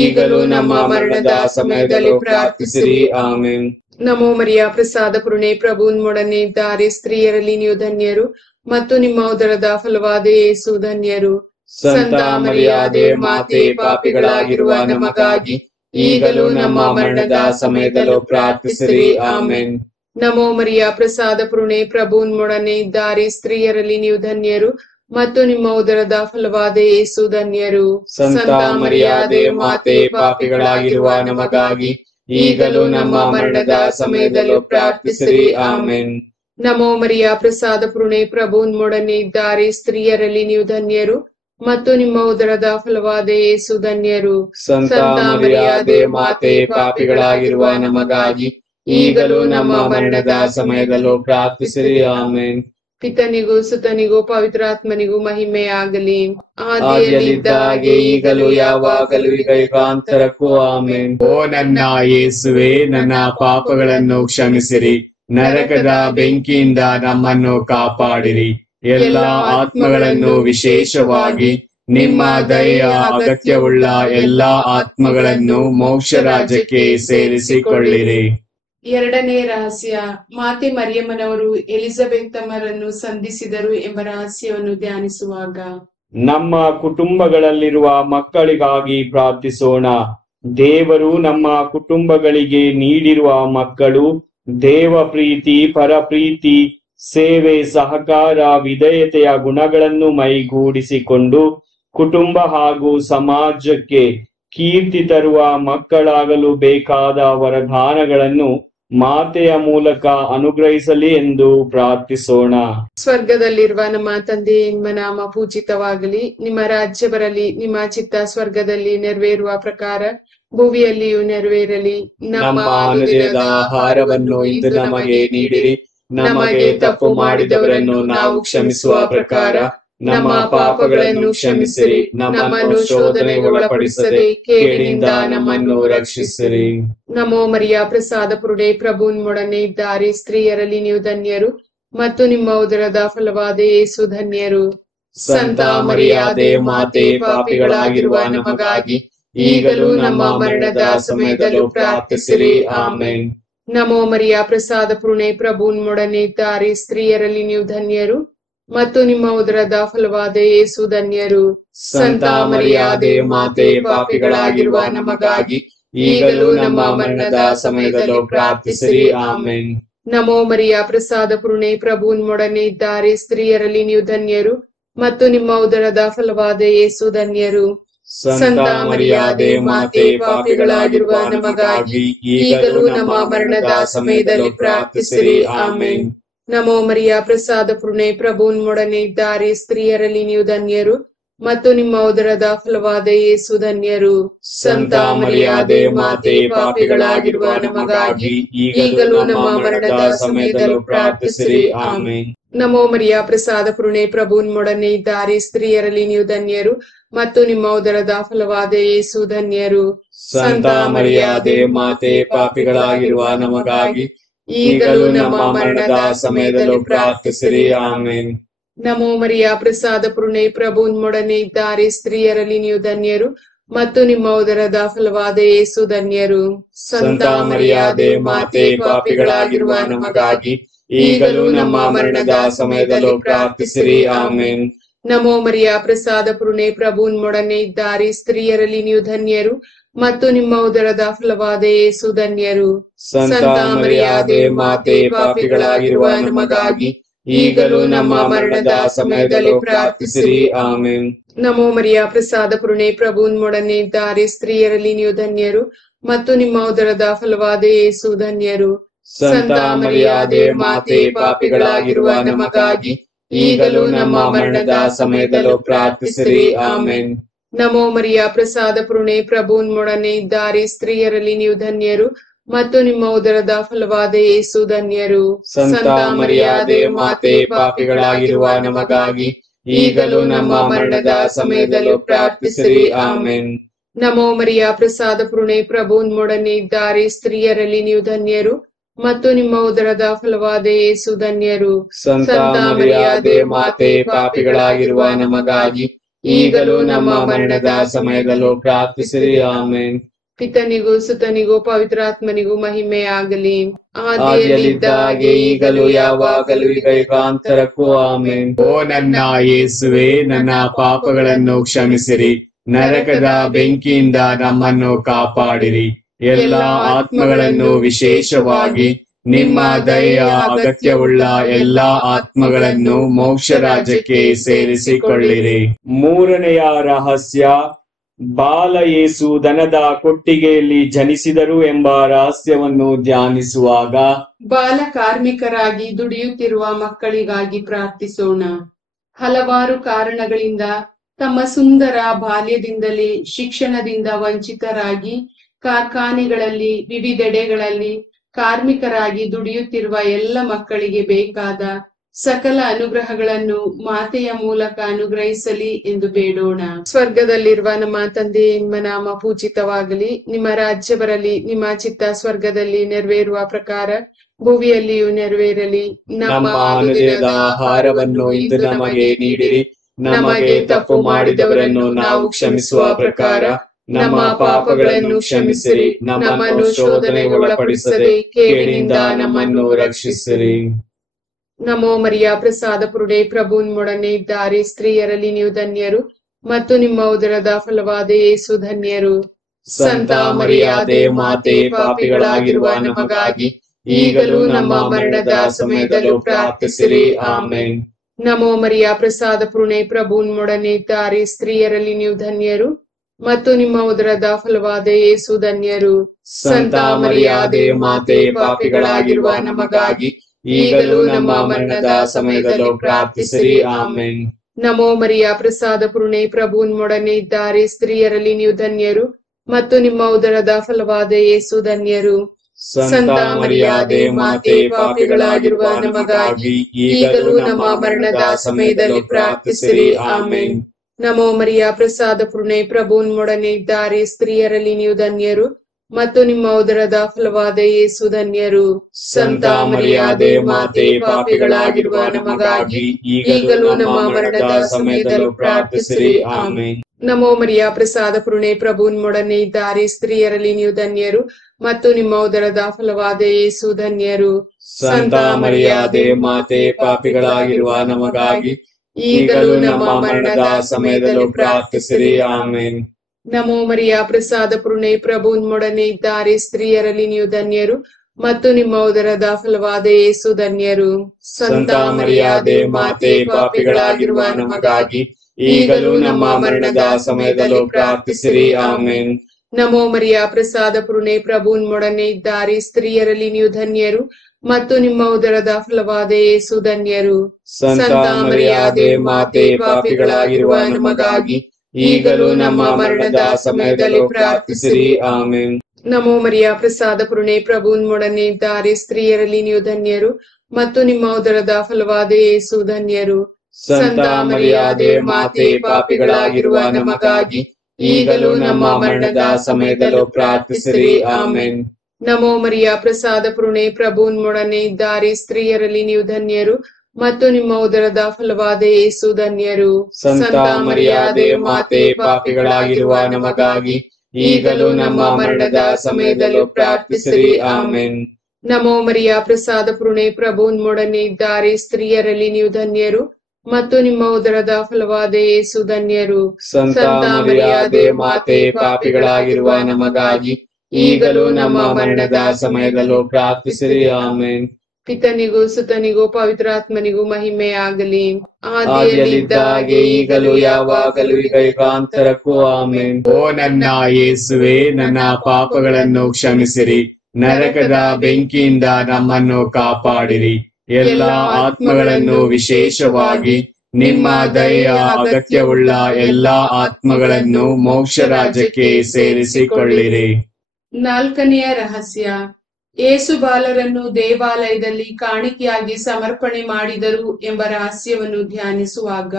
ಈಗಲೂ ನಮ್ಮ ಮರಣದ ಸಮಯದಲ್ಲೂ ಪ್ರಾರ್ಥಿಸಿರಿ. ಆಮೆನ್. ನಮೋ ಮರಿಯ ಪ್ರಸಾದ ಪುರುಣೆ ಪ್ರಭು ನಿಮ್ಮೊಡನೆ ಇದ್ದಾರೆ, ಸ್ತ್ರೀಯರಲ್ಲಿ ನೀವು ಧನ್ಯರು ಮತ್ತು ನಿಮ್ಮ ಉದರದ ಫಲವಾದ ಯೇಸು ಧನ್ಯರು. ಸಂತ ಮರಿಯಾದೆ ಮಾತೆ, ಪಾಪಿಗಳಾಗಿರುವ ನಮಗಾಗಿ ಈಗಲೂ ನಮ್ಮ ಮರಣದ ಸಮಯದಲ್ಲೂ ಪ್ರಾರ್ಥಿಸಿರಿ. ಆಮೆನ್. ನಮೋ ಮರಿಯ ಪ್ರಸಾದ ಪುರುಣೆ ಪ್ರಭು ನಿಮ್ಮೊಡನೆ ಇದ್ದಾರೆ, ಸ್ತ್ರೀಯರಲ್ಲಿ ನೀವು ಧನ್ಯರು ಮತ್ತು ನಿಮ್ಮ ಉದರದ ಫಲವಾದ ಯೇಸು ಧನ್ಯರು. ಸಂತ ಮರಿಯಾದೆ ಮಾತೆ, ಪಾಪಿಗಳಾಗಿರುವ ನಮಗಾಗಿ ಈಗಲೂ ನಮ್ಮ ಮರಣದ ಸಮಯದಲ್ಲೂ ಪ್ರಾರ್ಥಿಸಿರಿ. ಆಮೆನ್. ನಮೋ ಮರಿಯ ಪ್ರಸಾದ ಪುರುಣೆ ಪ್ರಭು ನಿಮ್ಮೊಡನೆ ಇದ್ದಾರೆ, ಸ್ತ್ರೀಯರಲ್ಲಿ ನೀವು ಧನ್ಯರು ಮತ್ತು ನಿಮ್ಮ ಉದರದ ಫಲವಾದ ಯೇಸು ಧನ್ಯರು. ಸಂತ ಮರಿಯಾದೆ ಮಾತೆ, ಪಾಪಿಗಳಾಗಿರುವ ನಮಗಾಗಿ ಈಗಲೂ ನಮ್ಮ ಮರಣದ ಸಮಯದಲ್ಲೂ ಪ್ರಾರ್ಥಿಸಿರಿ. ಆಮೆನ್. ಪಿತನಿಗೂ ಸುತನಿಗೂ ಪವಿತ್ರಾತ್ಮನಿಗೂ ಮಹಿಮೆಯಾಗಲಿ, ಆದಿಯಲ್ಲಿದ್ದಾಗೆ ಈಗಲೂ ಯಾವಾಗಲೂ ಈಗ ಯುಗಾಂತರಕ್ಕೂ. ಆಮೆನ್. ಓ ನನ್ನ ಯೇಸುವೆ, ನನ್ನ ಪಾಪಗಳನ್ನು ಕ್ಷಮಿಸಿರಿ, ನರಕದ ಬೆಂಕಿಯಿಂದ ನಮ್ಮನ್ನು ಕಾಪಾಡಿರಿ. ಎಲ್ಲ ಆತ್ಮಗಳನ್ನು, ವಿಶೇಷವಾಗಿ ನಿಮ್ಮ ದಯೆಯ ಅಗತ್ಯವುಳ್ಳ ಎಲ್ಲಾ ಆತ್ಮಗಳನ್ನು ಮೋಕ್ಷ ರಾಜ್ಯಕ್ಕೆ ಸೇರಿಸಿಕೊಳ್ಳಿರಿ. ಎರಡನೇ ರಹಸ್ಯ, ಮಾತೆ ಮರಿಯಮ್ಮನವರು ಎಲಿಜಬೆತ್ ಅಮ್ಮರನ್ನು ಸಂಧಿಸಿದರು ಎಂಬ ರಹಸ್ಯವನ್ನು ಧ್ಯಾನಿಸುವಾಗ ನಮ್ಮ ಕುಟುಂಬಗಳಲ್ಲಿರುವ ಮಕ್ಕಳಿಗಾಗಿ ಪ್ರಾರ್ಥಿಸೋಣ. ದೇವರು ನಮ್ಮ ಕುಟುಂಬಗಳಿಗೆ ನೀಡಿರುವ ಮಕ್ಕಳು ದೇವ ಪ್ರೀತಿ, ಪರಪ್ರೀತಿ, ಸೇವೆ, ಸಹಕಾರ, ವಿಧೇಯತೆಯ ಗುಣಗಳನ್ನು ಮೈಗೂಡಿಸಿಕೊಂಡು ಕುಟುಂಬ ಹಾಗೂ ಸಮಾಜಕ್ಕೆ ಕೀರ್ತಿ ತರುವ ಮಕ್ಕಳಾಗಲು ಬೇಕಾದ ವರದಾನಗಳನ್ನು ಮಾತೆಯ ಮೂಲಕ ಅನುಗ್ರಹಿಸಲಿ ಎಂದು ಪ್ರಾರ್ಥಿಸೋಣ. ಸ್ವರ್ಗದಲ್ಲಿರುವ ನಮ್ಮ ತಂದೆ, ನಿಮ್ಮ ನಾಮ ಪೂಜಿತವಾಗಲಿ, ನಿಮ್ಮ ರಾಜ್ಯ ಬರಲಿ, ನಿಮ್ಮ ಚಿತ್ತ ಸ್ವರ್ಗದಲ್ಲಿ ನೆರವೇರುವ ಪ್ರಕಾರ ಭೂಮಿಯಲ್ಲಿಯೂ ನೆರವೇರಲಿ. ನಮ್ಮ ಅನುದಿನದ ಆಹಾರವನ್ನು ಇಂದು ನಮಗೆ ನೀಡಿರಿ. ನಮಗೆ ತಪ್ಪು ಮಾಡಿದವರನ್ನು ನಾವು ಕ್ಷಮಿಸುವ ಪ್ರಕಾರ ನಮ್ಮ ಪಾಪಗಳನ್ನು ಕ್ಷಮಿಸಿರಿ. ನಮ್ಮನ್ನು ಶೋಧನೆಗೆ ಒಳಪಡಿಸದೆ ಕೇಡಿನಿಂದ ನಮ್ಮನ್ನು ರಕ್ಷಿಸಿರಿ. ನಮೋ ಮರಿಯ ಪ್ರಸಾದ ಪುರುಡೆ ಪ್ರಭು ನಿಮ್ಮೊಡನೆ ಇದ್ದಾರೆ, ಸ್ತ್ರೀಯರಲ್ಲಿ ನೀವು ಧನ್ಯರು ಮತ್ತು ನಿಮ್ಮ ಉದರದ ಫಲವಾದ ಯೇಸು ಧನ್ಯರು. ಸಂತ ಮರಿಯಾದೆ ಮಾತೆ, ಪಾಪಿಗಳಾಗಿರುವ ನಮಗಾಗಿ ಈಗಲೂ ನಮ್ಮ ಮರಣದ ಸಮಯದಲ್ಲೂ ಪ್ರಾರ್ಥಿಸಿರಿ. ಆಮೆನ್. ನಮೋ ಮರಿಯ ಪ್ರಸಾದ ಪುರುಣೆ ಪ್ರಭು ನಿಮ್ಮೊಡನೆ ಇದ್ದಾರೆ, ಸ್ತ್ರೀಯರಲ್ಲಿ ನೀವು ಧನ್ಯರು ಮತ್ತು ನಿಮ್ಮ ಉದರದ ಫಲವಾದ ಯೇಸು ಧನ್ಯರು. ಸಂತ ಮರಿಯಾದೆ ಮಾತೆ, ಪಾಪಿಗಳಾಗಿರುವ ನಮಗಾಗಿ ಈಗಲೂ ನಮ್ಮ ಮರಣದ ಸಮಯದಲ್ಲೂ ಪ್ರಾರ್ಥಿಸಿರಿ. ಆಮೆನ್. ನಮೋ ಮರಿಯ ಪ್ರಸಾದ ಪುರುಣೆ ಪ್ರಭು ನಿಮ್ಮೊಡನೆ ಇದ್ದಾರೆ, ಸ್ತ್ರೀಯರಲ್ಲಿ ನೀವು ಧನ್ಯರು ಮತ್ತು ನಿಮ್ಮ ಉದರದ ಫಲವಾದ ಯೇಸು ಧನ್ಯರು. ಸಂತ ಮರಿಯಾದೆ ಮಾತೆ, ಪಾಪಿಗಳಾಗಿರುವ ನಮಗಾಗಿ ಈಗಲೂ ನಮ್ಮ ಮರಣದ ಸಮಯದಲ್ಲಿ ಪ್ರಾರ್ಥಿಸಿರಿ. ಆಮೆನ್. ನಮೋ ಮರಿಯ ಪ್ರಸಾದ ಪೂರ್ಣೆ, ಪ್ರಭು ನಿಮ್ಮೊಡನೆ ಇದ್ದಾರೆ, ಸ್ತ್ರೀಯರಲ್ಲಿ ನೀವು ಧನ್ಯರು ಮತ್ತು ನಿಮ್ಮ ಉದರದ ಫಲವಾದ ಯೇಸು ಧನ್ಯರು. ಸಂತ ಮರಿಯಾದೆ ಮಾತೆ, ಪಾಪಿಗಳಾಗಿರುವ ನಮಗಾಗಿ ಈಗಲೂ ನಮ್ಮ ಮರಣದ ಸಮಯದಲ್ಲೂ ಪ್ರಾರ್ಥಿಸಿರಿ. ಆಮೆನ್. ನಮೋ ಮರಿಯ ಪ್ರಸಾದ ಪೂರ್ಣೆ, ಪ್ರಭು ನಿಮ್ಮೊಡನೆ ಇದ್ದಾರೆ, ಸ್ತ್ರೀಯರಲ್ಲಿ ನೀವು ಧನ್ಯರು ಮತ್ತು ನಿಮ್ಮ ಉದರದ ಫಲವಾದ ಯೇಸು ಧನ್ಯರು. ಸಂತ ಮರಿಯಾದೆ ಮಾತೆ, ಪಾಪಿಗಳಾಗಿರುವ ನಮಗಾಗಿ ಈಗಲೂ ನಮ್ಮ ಮರಣದ ಸಮಯದಲ್ಲೂ ಪ್ರಾರ್ಥಿಸಿರಿ. ಆಮೆನ್. ನಮೋ ಮರಿಯ ಪ್ರಸಾದ ಪೂರ್ಣೆ, ಪ್ರಭು ನಿಮ್ಮೊಡನೆ ಇದ್ದಾರೆ, ಸ್ತ್ರೀಯರಲ್ಲಿ ನೀವು ಧನ್ಯರು ಮತ್ತು ನಿಮ್ಮ ಉದರದ ಫಲವಾದ ಯೇಸು ಧನ್ಯರು. ಸಂತ ಮರಿಯಾದೆ ಮಾತೆ, ಪಾಪಿಗಳಾಗಿರುವ ನಮಗಾಗಿ ಈಗಲೂ ನಮ್ಮ ಮರಣದ ಸಮಯದಲ್ಲೂ ಪ್ರಾರ್ಥಿಸಿರಿ. ಆಮೆನ್. ನಮೋ ಮರಿಯ ಪ್ರಸಾದ ಪೂರ್ಣೆ, ಪ್ರಭು ನಿಮ್ಮೊಡನೆ ಇದ್ದಾರೆ, ಸ್ತ್ರೀಯರಲ್ಲಿ ನೀವು ಧನ್ಯರು ಮತ್ತು ನಿಮ್ಮ ಉದರದ ಫಲವಾದ ಯೇಸು ಧನ್ಯರು. ಸಂತ ಮರಿಯಾದೆ ಮಾತೆ, ಪಾಪಿಗಳಾಗಿರುವ ನಮಗಾಗಿ ಈಗಲೂ ನಮ್ಮ ಮರಣದ ಸಮಯದಲ್ಲೂ ಪ್ರಾರ್ಥಿಸಿರಿ. ಆಮೆನ್. ನಮೋ ಮರಿಯ ಪ್ರಸಾದ ಪೂರ್ಣೆ, ಪ್ರಭು ನಿಮ್ಮೊಡನೆ ಇದ್ದಾರೆ, ಸ್ತ್ರೀಯರಲ್ಲಿ ನೀವು ಧನ್ಯರು ಮತ್ತು ನಿಮ್ಮ ಉದರದ ಫಲವಾದ ಯೇಸು ಧನ್ಯರು. ಸಂತ ಮರಿಯಾದೆ ಮಾತೆ, ಪಾಪಿಗಳಾಗಿರುವ ನಮಗಾಗಿ ಈಗಲೂ ನಮ್ಮ ಮರಣದ ಸಮಯದಲ್ಲೂ ಪ್ರಾರ್ಥಿಸಿರಿ. ಆಮೆನ್. ನಮೋ ಮರಿಯ ಪ್ರಸಾದ ಪೂರ್ಣೆ, ಪ್ರಭು ನಿಮ್ಮೊಡನೆ ಇದ್ದಾರೆ, ಸ್ತ್ರೀಯರಲ್ಲಿ ನೀವು ಧನ್ಯರು ಮತ್ತು ನಿಮ್ಮ ಉದರದ ಫಲವಾದ ಯೇಸು ಧನ್ಯರು. ಸಂತ ಮರಿಯಾದೆ ಮಾತೆ, ಪಾಪಿಗಳಾಗಿರುವ ನಮಗಾಗಿ ಈಗಲೂ ನಮ್ಮ ಮರಣದ ಸಮಯದಲ್ಲೂ ಪ್ರಾರ್ಥಿಸಿರಿ. ಆಮೆನ್. ನಮೋ ಮರಿಯ ಪ್ರಸಾದ ಪೂರ್ಣೆ, ಪ್ರಭು ನಿಮ್ಮೊಡನೆ ಇದ್ದಾರೆ, ಸ್ತ್ರೀಯರಲ್ಲಿ ನೀವು ಧನ್ಯರು ಮತ್ತು ನಿಮ್ಮ ಉದರದ ಫಲವಾದ ಯೇಸು ಧನ್ಯರು. ಸಂತ ಮರಿಯಾದೆ ಮಾತೆ, ಪಾಪಿಗಳಾಗಿರುವ ನಮಗಾಗಿ ಈಗಲೂ ನಮ್ಮ ಮರಣದ ಸಮಯದಲ್ಲೂ ಪ್ರಾರ್ಥಿಸಿರಿ. ಆಮೆನ್. ಪಿತನಿಗೂ ಸುತನಿಗೂ ಪವಿತ್ರಾತ್ಮನಿಗೂ ಮಹಿಮೆ ಆಗಲಿ. ಆದಿಯಲ್ಲಿದ್ದ ಹಾಗೆ ಈಗಲೂ ಯಾವಾಗಲೂ ಈಗ ಯುಗಾಂತರಕ್ಕೂ. ಆಮೆನ್. ಓ ನನ್ನ ಯೇಸುವೆ, ನನ್ನ ಪಾಪಗಳನ್ನು ಕ್ಷಮಿಸಿರಿ, ನರಕದ ಬೆಂಕಿಯಿಂದ ನಮ್ಮನ್ನು ಕಾಪಾಡಿರಿ, ಎಲ್ಲ ಆತ್ಮಗಳನ್ನು ವಿಶೇಷವಾಗಿ ನಿಮ್ಮ ದಯೆಯ ಅಗತ್ಯವುಳ್ಳ ಎಲ್ಲಾ ಆತ್ಮಗಳನ್ನು ಮೋಕ್ಷ ರಾಜ್ಯಕ್ಕೆ ಸೇರಿಸಿಕೊಳ್ಳಿರಿ. ಮೂರನೆಯ ರಹಸ್ಯ, ಬಾಲ ಯೇಸು ದನದ ಕೊಟ್ಟಿಗೆಯಲ್ಲಿ ಜನಿಸಿದರು ಎಂಬ ರಹಸ್ಯವನ್ನು ಧ್ಯಾನಿಸುವಾಗ ಬಾಲ ಕಾರ್ಮಿಕರಾಗಿ ದುಡಿಯುತ್ತಿರುವ ಮಕ್ಕಳಿಗಾಗಿ ಪ್ರಾರ್ಥಿಸೋಣ. ಹಲವಾರು ಕಾರಣಗಳಿಂದ ತಮ್ಮ ಸುಂದರ ಬಾಲ್ಯದಿಂದಲೇ ಶಿಕ್ಷಣದಿಂದ ವಂಚಿತರಾಗಿ ಕಾರ್ಖಾನೆಗಳಲ್ಲಿ ವಿವಿಧೆಡೆಗಳಲ್ಲಿ ಕಾರ್ಮಿಕರಾಗಿ ದುಡಿಯುತ್ತಿರುವ ಎಲ್ಲ ಮಕ್ಕಳಿಗೆ ಬೇಕಾದ ಸಕಲ ಅನುಗ್ರಹಗಳನ್ನು ಮಾತೆಯ ಮೂಲಕ ಅನುಗ್ರಹಿಸಲಿ ಎಂದು ಬೇಡೋಣ. ಸ್ವರ್ಗದಲ್ಲಿರುವ ನಮ್ಮ ತಂದೆ, ನಿಮ್ಮ ನಾಮ ಪೂಜಿತವಾಗಲಿ, ನಿಮ್ಮ ರಾಜ್ಯ ಬರಲಿ, ನಿಮ್ಮ ಚಿತ್ತ ಸ್ವರ್ಗದಲ್ಲಿ ನೆರವೇರುವ ಪ್ರಕಾರ ಭೂಮಿಯಲ್ಲಿಯೂ ನೆರವೇರಲಿ. ನಮ್ಮ ಅನುದಿನದ ಆಹಾರವನ್ನು ಇಂದು ನಮಗೆ ನೀಡಿರಿ, ನಮಗೆ ತಪ್ಪು ಮಾಡಿದವರನ್ನು ನಾವು ಕ್ಷಮಿಸುವ ಪ್ರಕಾರ ನಮ್ಮ ಪಾಪಗಳನ್ನು ಕ್ಷಮಿಸಿರಿ, ನಮ್ಮನ್ನು ಶೋಧನೆಗೆ ಒಳಪಡಿಸದೆ ಕೇಡಿನಿಂದ ನಮ್ಮನ್ನು ರಕ್ಷಿಸಿರಿ. ನಮೋ ಮರಿಯ ಪ್ರಸಾದ ಪೂರ್ಣೆ, ಪ್ರಭು ನಿಮ್ಮೊಡನೆ ಇದ್ದಾರೆ, ಸ್ತ್ರೀಯರಲ್ಲಿ ನೀವು ಧನ್ಯರು ಮತ್ತು ನಿಮ್ಮ ಉದರದ ಫಲವಾದ ಯೇಸು ಧನ್ಯರು. ಸಂತ ಮರಿಯಾದೆ ಮಾತೆ, ಪಾಪಿಗಳಾಗಿರುವ ನಮಗಾಗಿ ಈಗಲೂ ನಮ್ಮ ಮರಣದ ಸಮಯದಲ್ಲೂ ಪ್ರಾರ್ಥಿಸಿರಿ. ಆಮೆನ್. ನಮೋ ಮರಿಯ ಪ್ರಸಾದ ಪೂರ್ಣೆ, ಪ್ರಭು ನಿಮ್ಮೊಡನೆ ಇದ್ದಾರೆ, ಸ್ತ್ರೀಯರಲ್ಲಿ ನೀವು ಧನ್ಯರು ಮತ್ತು ನಿಮ್ಮ ಉದರದ ಫಲವಾದ ಯೇಸು ಧನ್ಯರು. ಸಂತ ಮರಿಯಾದೆ ಮಾತೆ, ಪಾಪಿಗಳಾಗಿರುವ ನಮಗಾಗಿ ಈಗಲೂ ನಮ್ಮ ಮರಣದ ಸಮಯದಲ್ಲೂ ಪ್ರಾರ್ಥಿಸಿರಿ. ಆಮೆನ್. ನಮೋ ಮರಿಯ ಪ್ರಸಾದ ಪೂರ್ಣೆ, ಪ್ರಭು ನಿಮ್ಮೊಡನೆ ಇದ್ದಾರೆ, ಸ್ತ್ರೀಯರಲ್ಲಿ ನೀವು ಧನ್ಯರು ಮತ್ತು ನಿಮ್ಮ ಉದರದ ಫಲವಾದ ಯೇಸು ಧನ್ಯರು. ಸಂತ ಮರಿಯಾದೆ ಮಾತೆ, ಪಾಪಿಗಳಾಗಿರುವ ನಮಗಾಗಿ ಈಗಲೂ ನಮ್ಮ ಮರಣದ ಸಮಯದಲ್ಲಿ ಪ್ರಾರ್ಥಿಸಿರಿ. ಆಮೆನ್. ನಮೋ ಮರಿಯ ಪ್ರಸಾದ ಪೂರ್ಣೆ, ಪ್ರಭು ನಿಮ್ಮೊಡನೆ ಇದ್ದಾರೆ, ಸ್ತ್ರೀಯರಲ್ಲಿ ನೀವು ಧನ್ಯರು ಮತ್ತು ನಿಮ್ಮ ಉದರದ ಫಲವಾದ ಯೇಸು ಧನ್ಯರು. ಸಂತ ಮರಿಯಾದೆ ಮಾತೆ, ಪಾಪಿಗಳಾಗಿರುವ ನಮಗಾಗಿ ಈಗಲೂ ನಮ್ಮ ಮರಣದ ಸಮಯದಲ್ಲೂ ಪ್ರಾರ್ಥಿಸಿರಿ. ಆಮೆನ್. ನಮೋ ಮರಿಯ ಪ್ರಸಾದ ಪೂರ್ಣೆ, ಪ್ರಭು ನಿಮ್ಮೊಡನೆ ಇದ್ದಾರೆ, ಸ್ತ್ರೀಯರಲ್ಲಿ ನೀವು ಧನ್ಯರು ಮತ್ತು ನಿಮ್ಮ ಉದರದ ಫಲವಾದ ಯೇಸು ಧನ್ಯರು. ಸಂತ ಮರಿಯಾದೆ ಮಾತೆ, ಪಾಪಿಗಳಾಗಿರುವ ನಮಗಾಗಿ ಈಗಲೂ ನಮ್ಮ ಮರಣದ ಸಮಯದಲ್ಲೂ ಪ್ರಾರ್ಥಿಸಿರಿ. ಆಮೆನ್. ನಮೋ ಮರಿಯ ಪ್ರಸಾದ ಪೂರ್ಣೆ, ಪ್ರಭು ನಿಮ್ಮೊಡನೆ ಇದ್ದಾರೆ, ಸ್ತ್ರೀಯರಲ್ಲಿ ನೀವು ಧನ್ಯರು ಮತ್ತು ನಿಮ್ಮ ಉದರದ ಫಲವಾದ ಯೇಸು ಧನ್ಯರು. ಸಂತ ಮರಿಯಾದೆ ಮಾತೆ, ಪಾಪಿಗಳಾಗಿರುವ ನಮಗಾಗಿ ಈಗಲೂ ನಮ್ಮ ಮರಣದ ಸಮಯದಲ್ಲೂ ಪ್ರಾರ್ಥಿಸಿರಿ. ಆಮೇನ್. ನಮೋ ಮರಿಯ ಪ್ರಸಾದ ಪೂರ್ಣೆ, ಪ್ರಭು ನಿಮ್ಮೊಡನೆ ಇದ್ದಾರೆ. ಸ್ತ್ರೀಯರಲ್ಲಿ ನೀವು ಧನ್ಯರು ಮತ್ತು ನಿಮ್ಮ ಉದರದ ಫಲವಾದ ಯೇಸು ಧನ್ಯರು. ಸಂತ ಮರಿಯಾದೆ ಮಾತೆ, ಪಾಪಿಗಳಾಗಿರುವ ನಮಗಾಗಿ ಈಗಲೂ ನಮ್ಮ ಮರಣದ ಸಮಯದಲ್ಲೂ ಪ್ರಾರ್ಥಿಸಿರಿ. ಆಮೇನ್. ನಮೋ ಮರಿಯ ಪ್ರಸಾದ ಪೂರ್ಣೆ, ಪ್ರಭು ನಿಮ್ಮೊಡನೆ ಇದ್ದಾರೆ. ಸ್ತ್ರೀಯರಲ್ಲಿ ನೀವು ಧನ್ಯರು ಮತ್ತು ನಿಮ್ಮ ಉದರದ ಫಲವಾದ ಯೇಸು ಧನ್ಯರು. ಸಂತ ಮರಿಯಾದೆ ಮಾತೆ, ಪಾಪಿಗಳಾಗಿರುವ ನಮಗಾಗಿ ಈಗಲೂ ನಮ್ಮ ಮರಣದ ಸಮಯದಲ್ಲೂ ಪ್ರಾರ್ಥಿಸಿರಿ. ಆಮೇನ್. ನಮೋ ಮರಿಯ ಪ್ರಸಾದ ಪೂರ್ಣೆ, ಪ್ರಭು ನಿಮ್ಮೊಡನೆ ಇದ್ದಾರೆ. ಸ್ತ್ರೀಯರಲ್ಲಿ ನೀವು ಧನ್ಯರು ಮತ್ತು ನಿಮ್ಮ ಉದರದ ಫಲವಾದ ಯೇಸು ಧನ್ಯರು. ಸಂತ ಮರಿಯಾದೆ ಮಾತೆ, ಪಾಪಿಗಳಾಗಿರುವ ನಮಗಾಗಿ ಈಗಲೂ ನಮ್ಮ ಮರಣದ ಸಮಯದಲ್ಲೂ ಪ್ರಾರ್ಥಿಸಿರಿ. ಆಮೇನ್. ನಮೋ ಮರಿಯ ಪ್ರಸಾದ ಪೂರ್ಣೆ, ಪ್ರಭು ನಿಮ್ಮೊಡನೆ ಇದ್ದಾರೆ. ಸ್ತ್ರೀಯರಲ್ಲಿ ನೀವು ಧನ್ಯರು ಮತ್ತು ನಿಮ್ಮ ಉದರದ ಫಲವಾದ ಯೇಸು ಧನ್ಯರು. ಸಂತ ಮರಿಯಾದೆ ಮಾತೆ, ಪಾಪಿಗಳಾಗಿರುವ ನಮಗಾಗಿ ಈಗಲೂ ನಮ್ಮ ಮರಣದ ಸಮಯದಲ್ಲೂ ಪ್ರಾರ್ಥಿಸಿರಿ. ಆಮೇನ್. ಪಿತನಿಗೂ ಸುತನಿಗೂ ಪವಿತ್ರಾತ್ಮನಿಗೂ ಮಹಿಮೆಯಾಗಲಿ. ಆದಿಯಲ್ಲಿದ್ದ ಹಾಗೆ ಈಗಲೂ ಯಾವಾಗಲೂ ಈಗ ಯುಗಾಂತರಕ್ಕೂ. ಆಮೇನ್. ಓ ನನ್ನ ಯೇಸುವೆ, ನನ್ನ ಪಾಪಗಳನ್ನು ಕ್ಷಮಿಸಿರಿ, ನರಕದ ಬೆಂಕಿಯಿಂದ ನಮ್ಮನ್ನು ಕಾಪಾಡಿರಿ. ಎಲ್ಲ ಆತ್ಮಗಳನ್ನು, ವಿಶೇಷವಾಗಿ ನಿಮ್ಮ ದಯೆಯ ಅಗತ್ಯವುಳ್ಳ ಎಲ್ಲಾ ಆತ್ಮಗಳನ್ನು ಮೋಕ್ಷ ರಾಜ್ಯಕ್ಕೆ ಸೇರಿಸಿಕೊಳ್ಳಿರಿ. ನಾಲ್ಕನೆಯ ರಹಸ್ಯ, ಯೇಸು ಬಾಲರನ್ನು ದೇವಾಲಯದಲ್ಲಿ ಕಾಣಿಕೆಯಾಗಿ ಸಮರ್ಪಣೆ ಮಾಡಿದರು ಎಂಬ ರಹಸ್ಯವನ್ನು ಧ್ಯಾನಿಸುವಾಗ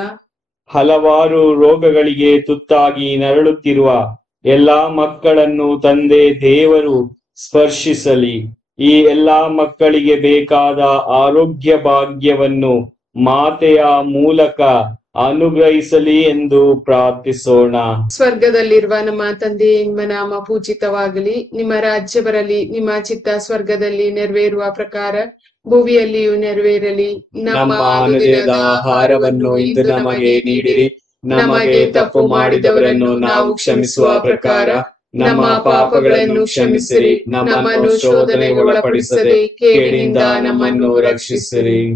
ಹಲವಾರು ರೋಗಗಳಿಗೆ ತುತ್ತಾಗಿ ನರಳುತ್ತಿರುವ ಎಲ್ಲಾ ಮಕ್ಕಳನ್ನು ತಂದೆ ದೇವರು ಸ್ಪರ್ಶಿಸಲಿ. ಈ ಎಲ್ಲಾ ಮಕ್ಕಳಿಗೆ ಬೇಕಾದ ಆರೋಗ್ಯ ಭಾಗ್ಯವನ್ನು ಮಾತೆಯ ಮೂಲಕ ಅನುಗ್ರಹಿಸಲಿ ಎಂದು ಪ್ರಾರ್ಥಿಸೋಣ. ಸ್ವರ್ಗದಲ್ಲಿರುವ ನಮ್ಮ ತಂದೆಯೇ, ನಿಮ್ಮ ನಾಮ ಪೂಜಿತವಾಗಲಿ. ನಿಮ್ಮ ರಾಜ್ಯ ಬರಲಿ. ನಿಮ್ಮ ಚಿತ್ತ ಸ್ವರ್ಗದಲ್ಲಿ ನೆರವೇರುವ ಪ್ರಕಾರ ಭೂಮಿಯಲ್ಲಿಯೂ ನೆರವೇರಲಿ. ನಮ್ಮ ಅನುದಿನದ ಆಹಾರವನ್ನು ಇಂದು ನಮಗೆ ನೀಡಿರಿ. ನಮಗೆ ತಪ್ಪು ಮಾಡಿದವರನ್ನು ನಾವು ಕ್ಷಮಿಸುವ ಪ್ರಕಾರ ನಮ್ಮ ಪಾಪಗಳನ್ನು ಕ್ಷಮಿಸಿರಿ. ನಮ್ಮನ್ನು ಶೋಧನೆಗೆ ಒಳಪಡಿಸದೆ ಕೇಡಿನಿಂದ ನಮ್ಮನ್ನು ರಕ್ಷಿಸಿರಿ.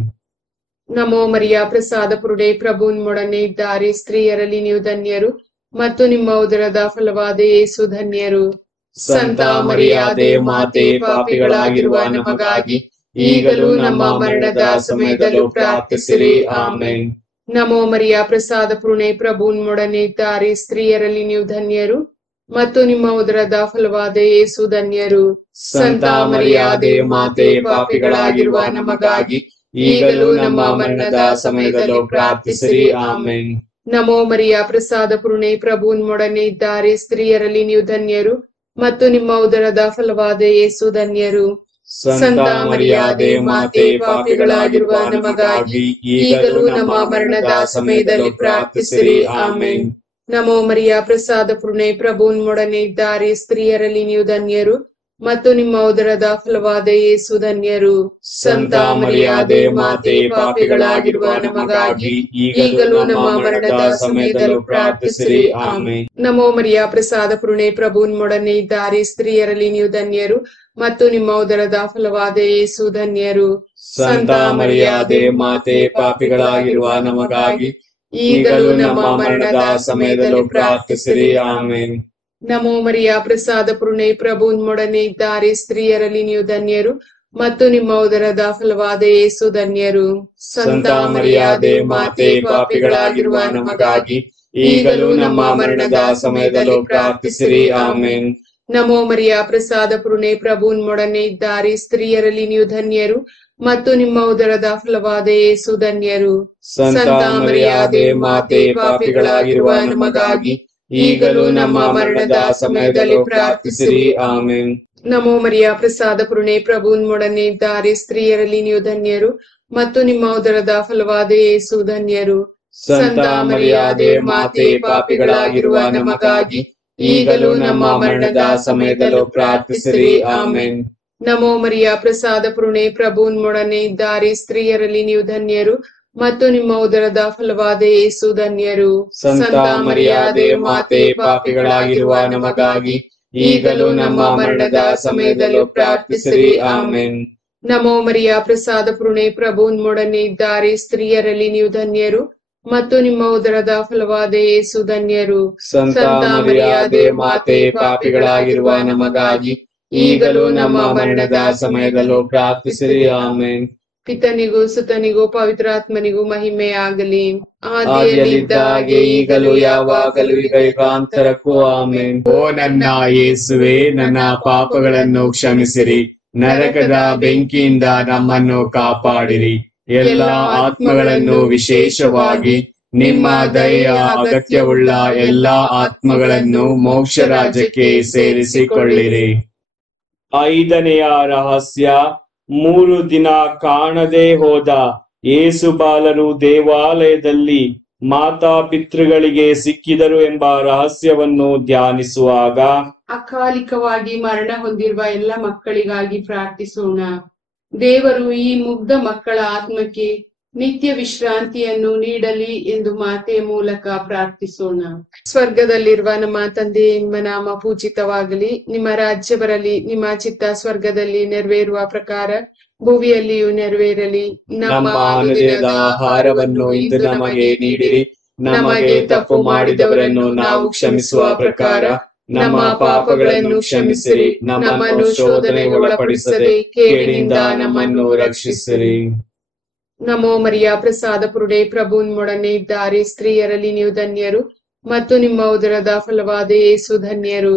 ನಮೋ ಮರಿಯ ಪ್ರಸಾದ ಪೂರ್ಣೆ, ಪ್ರಭು ನಿಮ್ಮೊಡನೆ ಇದ್ದಾರೆ. ಸ್ತ್ರೀಯರಲ್ಲಿ ನೀವು ಧನ್ಯರು ಮತ್ತು ನಿಮ್ಮ ಉದರದ ಫಲವಾದ ಯೇಸು ಧನ್ಯರು. ಸಂತ ಮರಿಯಾದೆ ಮಾತೆ, ಪಾಪಿಗಳಾಗಿರುವ ನಮಗಾಗಿ ಈಗಲೂ ನಮ್ಮ ಮರಣದ ಸಮಯದಲ್ಲೂ ಪ್ರಾರ್ಥಿಸಿರಿ. ಆಮೇನ್. ನಮೋ ಮರಿಯ ಪ್ರಸಾದ ಪೂರ್ಣೆ, ಪ್ರಭು ನಿಮ್ಮೊಡನೆ ಇದ್ದಾರೆ. ಸ್ತ್ರೀಯರಲ್ಲಿ ನೀವು ಧನ್ಯರು ಮತ್ತು ನಿಮ್ಮ ಉದರದ ಫಲವಾದ ಯೇಸು ಧನ್ಯರು. ಸಂತ ಮರಿಯಾದೆ ಮಾತೆ, ಪಾಪಿಗಳಾಗಿರುವ ನಮಗಾಗಿ ಈಗಲೂ ನಮ್ಮ ಮರಣದ ಸಮಯದಲ್ಲೂ ಪ್ರಾರ್ಥಿಸಿರಿ. ಆಮೇನ್. ನಮೋ ಮರಿಯ ಪ್ರಸಾದ ಪೂರ್ಣೆ, ಪ್ರಭು ನಿಮ್ಮೊಡನೆ ಇದ್ದಾರೆ. ಸ್ತ್ರೀಯರಲ್ಲಿ ನೀವು ಧನ್ಯರು ಮತ್ತು ನಿಮ್ಮ ಉದರದ ಫಲವಾದ ಯೇಸು ಧನ್ಯರು. ಸಂತ ಮರಿಯಾದೆ ಮಾತೆ, ಪಾಪಿಗಳಾಗಿರುವ ನಮಗಾಗಿ ಈಗಲೂ ನಮ್ಮ ಮರಣದ ಸಮಯದಲ್ಲಿ ಪ್ರಾರ್ಥಿಸಿರಿ. ಆಮೇನ್. ನಮೋ ಮರಿಯ ಪ್ರಸಾದ ಪೂರ್ಣೆ, ಪ್ರಭು ನಿಮ್ಮೊಡನೆ ಇದ್ದಾರೆ. ಸ್ತ್ರೀಯರಲ್ಲಿ ನೀವು ಧನ್ಯರು ಮತ್ತು ನಿಮ್ಮ ಉದರದ ಫಲವಾದ ಯೇಸು ಧನ್ಯರು. ಸಂತ ಮರಿಯಾದೆ ಮಾತೆ, ಪಾಪಿಗಳಾಗಿರುವ ನಮಗಾಗಿ ಈಗಲೂ ನಮ್ಮ ಮರಣದ ಸಮಯದಲ್ಲೂ ಪ್ರಾರ್ಥಿಸಿರಿ. ಆಮೇನ್. ನಮೋ ಮರಿಯ ಪ್ರಸಾದ ಪೂರ್ಣೆ, ಪ್ರಭು ನಿಮ್ಮೊಡನೆ ಇದ್ದಾರೆ. ಸ್ತ್ರೀಯರಲ್ಲಿ ನೀವು ಧನ್ಯರು ಮತ್ತು ನಿಮ್ಮ ಉದರದ ಫಲವಾದ ಯೇಸು ಧನ್ಯರು. ಸಂತ ಮರಿಯಾದೆ ಮಾತೆ, ಪಾಪಿಗಳಾಗಿರುವ ನಮಗಾಗಿ ಈಗಲೂ ನಮ್ಮ ಮರಣದ ಸಮಯದಲ್ಲೂ ಪ್ರಾರ್ಥಿಸಿರಿ. ಆಮೇನ್. ನಮೋ ಮರಿಯ ಪ್ರಸಾದ ಪೂರ್ಣೆ, ಪ್ರಭು ನಿಮ್ಮೊಡನೆ ಇದ್ದಾರೆ. ಸ್ತ್ರೀಯರಲ್ಲಿ ನೀವು ಧನ್ಯರು ಮತ್ತು ನಿಮ್ಮ ಉದರದ ಫಲವಾದ ಯೇಸು ಧನ್ಯರು. ಸಂತ ಮರಿಯಾದೆ ಮಾತೆ, ಪಾಪಿಗಳಾಗಿರುವ ನಮಗಾಗಿ ಈಗಲೂ ನಮ್ಮ ಮರಣದ ಸಮಯದಲ್ಲೂ ಪ್ರಾರ್ಥಿಸಿರಿ. ಆಮೇನ್. ನಮೋ ಮರಿಯ ಪ್ರಸಾದ ಪೂರ್ಣೆ, ಪ್ರಭು ನಿಮ್ಮೊಡನೆ ಇದ್ದಾರೆ. ಸ್ತ್ರೀಯರಲ್ಲಿ ನೀವು ಧನ್ಯರು ಮತ್ತು ನಿಮ್ಮ ಉದರದ ಫಲವಾದ ಯೇಸು ಧನ್ಯರು. ಸಂತ ಮರಿಯಾದೆ ಮಾತೆ, ಪಾಪಿಗಳಾಗಿರುವ ನಮಗಾಗಿ ಈಗಲೂ ನಮ್ಮ ಮರಣದ ಸಮಯದಲ್ಲೂ ಪ್ರಾರ್ಥಿಸಿರಿ. ಆಮೇನ್. ನಮೋ ಮರಿಯ ಪ್ರಸಾದ ಪೂರ್ಣೆ, ಪ್ರಭು ನಿಮ್ಮೊಡನೆ ಇದ್ದಾರೆ. ಸ್ತ್ರೀಯರಲ್ಲಿ ನೀವು ಧನ್ಯರು ಮತ್ತು ನಿಮ್ಮ ಉದರದ ಫಲವಾದ ಯೇಸು ಧನ್ಯರು. ಸಂತ ಮರಿಯಾದೆ ಮಾತೆ, ಪಾಪಿಗಳಾಗಿರುವ ನಮಗಾಗಿ ಈಗಲೂ ನಮ್ಮ ಮರಣದ ಸಮಯದಲ್ಲೂ ಪ್ರಾರ್ಥಿಸಿರಿ. ಆಮೇನ್. ನಮೋ ಮರಿಯ ಪ್ರಸಾದ ಪೂರ್ಣೆ, ಪ್ರಭು ನಿಮ್ಮೊಡನೆ ಇದ್ದಾರೆ. ಸ್ತ್ರೀಯರಲ್ಲಿ ನೀವು ಧನ್ಯರು ಮತ್ತು ನಿಮ್ಮ ಉದರದ ಫಲವಾದ ಯೇಸು ಧನ್ಯರು. ಸಂತ ಮರಿಯಾದೆ ಮಾತೆ, ಪಾಪಿಗಳಾಗಿರುವ ನಮಗಾಗಿ ಈಗಲೂ ನಮ್ಮ ಮರಣದ ಸಮಯದಲ್ಲೂ ಪ್ರಾರ್ಥಿಸಿರಿ. ಆಮೇನ್. ನಮೋ ಮರಿಯ ಪ್ರಸಾದ ಪೂರ್ಣೆ, ಪ್ರಭು ನಿಮ್ಮೊಡನೆ ಇದ್ದಾರೆ. ಸ್ತ್ರೀಯರಲ್ಲಿ ನೀವು ಧನ್ಯರು ಮತ್ತು ನಿಮ್ಮ ಉದರದ ಫಲವಾದ ಯೇಸು ಧನ್ಯರು. ಸಂತ ಮರಿಯಾದೆ ಮಾತೆ, ಪಾಪಿಗಳಾಗಿರುವ ನಮಗಾಗಿ ಈಗಲೂ ನಮ್ಮ ಮರಣದ ಸಮಯದಲ್ಲೂ ಪ್ರಾರ್ಥಿಸಿರಿ. ಆಮೆನ್. ಪಿತನಿಗೂ ಸುತನಿಗೂ ಪವಿತ್ರಾತ್ಮನಿಗೂ ಮಹಿಮೆ ಆಗಲಿ. ಆದಿಯಲ್ಲಿದ್ದ ಹಾಗೆ ಈಗಲೂ ಯಾವಾಗಲೂ ಈಗ ಯುಗಾಂತರಕ್ಕೂ ಆಮೆನ್. ಓ ನನ್ನ ಯೇಸುವೆ, ನನ್ನ ಪಾಪಗಳನ್ನು ಕ್ಷಮಿಸಿರಿ, ನರಕದ ಬೆಂಕಿಯಿಂದ ನಮ್ಮನ್ನು ಕಾಪಾಡಿರಿ. ಎಲ್ಲ ಆತ್ಮಗಳನ್ನು, ವಿಶೇಷವಾಗಿ ನಿಮ್ಮ ದಯೆಯ ಅಗತ್ಯವುಳ್ಳ ಎಲ್ಲಾ ಆತ್ಮಗಳನ್ನು ಮೋಕ್ಷ ರಾಜ್ಯಕ್ಕೆ ಸೇರಿಸಿಕೊಳ್ಳಿರಿ. 5ನೆಯ ರಹಸ್ಯ, 3 ದಿನ ಕಾಣದೆ ಹೋದ ಯೇಸು ಬಾಲರು ದೇವಾಲಯದಲ್ಲಿ ಮಾತಾ ಪಿತೃಗಳಿಗೆ ಸಿಕ್ಕಿದರು ಎಂಬ ರಹಸ್ಯವನ್ನು ಧ್ಯಾನಿಸುವಾಗ ಅಕಾಲಿಕವಾಗಿ ಮರಣ ಹೊಂದಿರುವ ಎಲ್ಲ ಮಕ್ಕಳಿಗಾಗಿ ಪ್ರಾರ್ಥಿಸೋಣ. ದೇವರು ಈ ಮುಗ್ಧ ಮಕ್ಕಳ ಆತ್ಮಕ್ಕೆ ನಿತ್ಯ ವಿಶ್ರಾಂತಿಯನ್ನು ನೀಡಲಿ ಎಂದು ಮಾತೆಯ ಮೂಲಕ ಪ್ರಾರ್ಥಿಸೋಣ. ಸ್ವರ್ಗದಲ್ಲಿರುವ ನಮ್ಮ ತಂದೆ, ನಿಮ್ಮ ನಾಮ ಪೂಜಿತವಾಗಲಿ, ನಿಮ್ಮ ರಾಜ್ಯ ಬರಲಿ, ನಿಮ್ಮ ಚಿತ್ತ ಸ್ವರ್ಗದಲ್ಲಿ ನೆರವೇರುವ ಪ್ರಕಾರ ಭೂಮಿಯಲ್ಲಿಯೂ ನೆರವೇರಲಿ. ನಮ್ಮ ಅನುದಿನದ ಆಹಾರವನ್ನು ಇಂದು ನಮಗೆ ನೀಡಿರಿ. ನಮಗೆ ತಪ್ಪು ಮಾಡಿದವರನ್ನು ನಾವು ಕ್ಷಮಿಸುವ ಪ್ರಕಾರ ನಮ್ಮ ಪಾಪಗಳನ್ನು ಕ್ಷಮಿಸಿರಿ. ನಮ್ಮನ್ನು ಶೋಧನೆಗೆ ಒಳಪಡಿಸದೆ ಕೇಡಿನಿಂದ ನಮ್ಮನ್ನು ರಕ್ಷಿಸಿರಿ. ನಮೋ ಮರಿಯ, ಪ್ರಸಾದ ಪುರುಡೆ, ಪ್ರಭು ನಿಮ್ಮೊಡನೆ ಇದ್ದಾರೆ. ಸ್ತ್ರೀಯರಲ್ಲಿ ನೀವು ಧನ್ಯರು, ಮತ್ತು ನಿಮ್ಮ ಉದರದ ಫಲವಾದ ಯೇಸು ಧನ್ಯರು.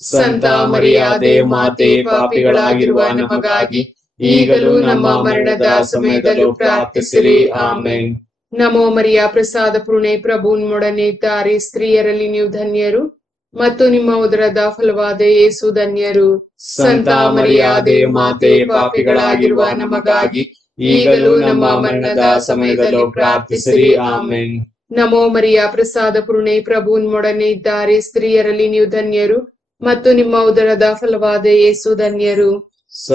ಸಂತ ಮರಿಯಾದೆ ಮಾತೆ, ಪಾಪಿಗಳಾಗಿರುವ ನಮಗಾಗಿ ಈಗಲೂ ನಮ್ಮ ಮರಣದ ಸಮಯದಲ್ಲೂ ಪ್ರಾರ್ಥಿಸಿರಿ. ಆಮೆನ್. ನಮೋ ಮರಿಯ, ಪ್ರಸಾದ ಪುರುಡೆ, ಪ್ರಭು ನಿಮ್ಮೊಡನೆ ಇದ್ದಾರೆ. ಸ್ತ್ರೀಯರಲ್ಲಿ ನೀವು ಧನ್ಯರು, ಮತ್ತು ನಿಮ್ಮ ಉದರದ ಫಲವಾದ ಯೇಸು ಧನ್ಯರು. ಸಂತ ಮರಿಯಾದೆ ಮಾತೆ, ಪಾಪಿಗಳಾಗಿರುವ ನಮಗಾಗಿ ಈಗಲೂ ನಮ್ಮ ಮರಣದ ಸಮಯದಲ್ಲೂ ಪ್ರಾರ್ಥಿಸಿರಿ. ಆಮೆನ್. ನಮೋ ಮರಿಯ, ಪ್ರಸಾದ ಪುರುಡೆ, ಪ್ರಭು ನಿಮ್ಮೊಡನೆ ಇದ್ದಾರೆ. ಸ್ತ್ರೀಯರಲ್ಲಿ ನೀವು ಧನ್ಯರು, ಮತ್ತು ನಿಮ್ಮ ಉದರದ ಫಲವಾದ ಯೇಸು ಧನ್ಯರು.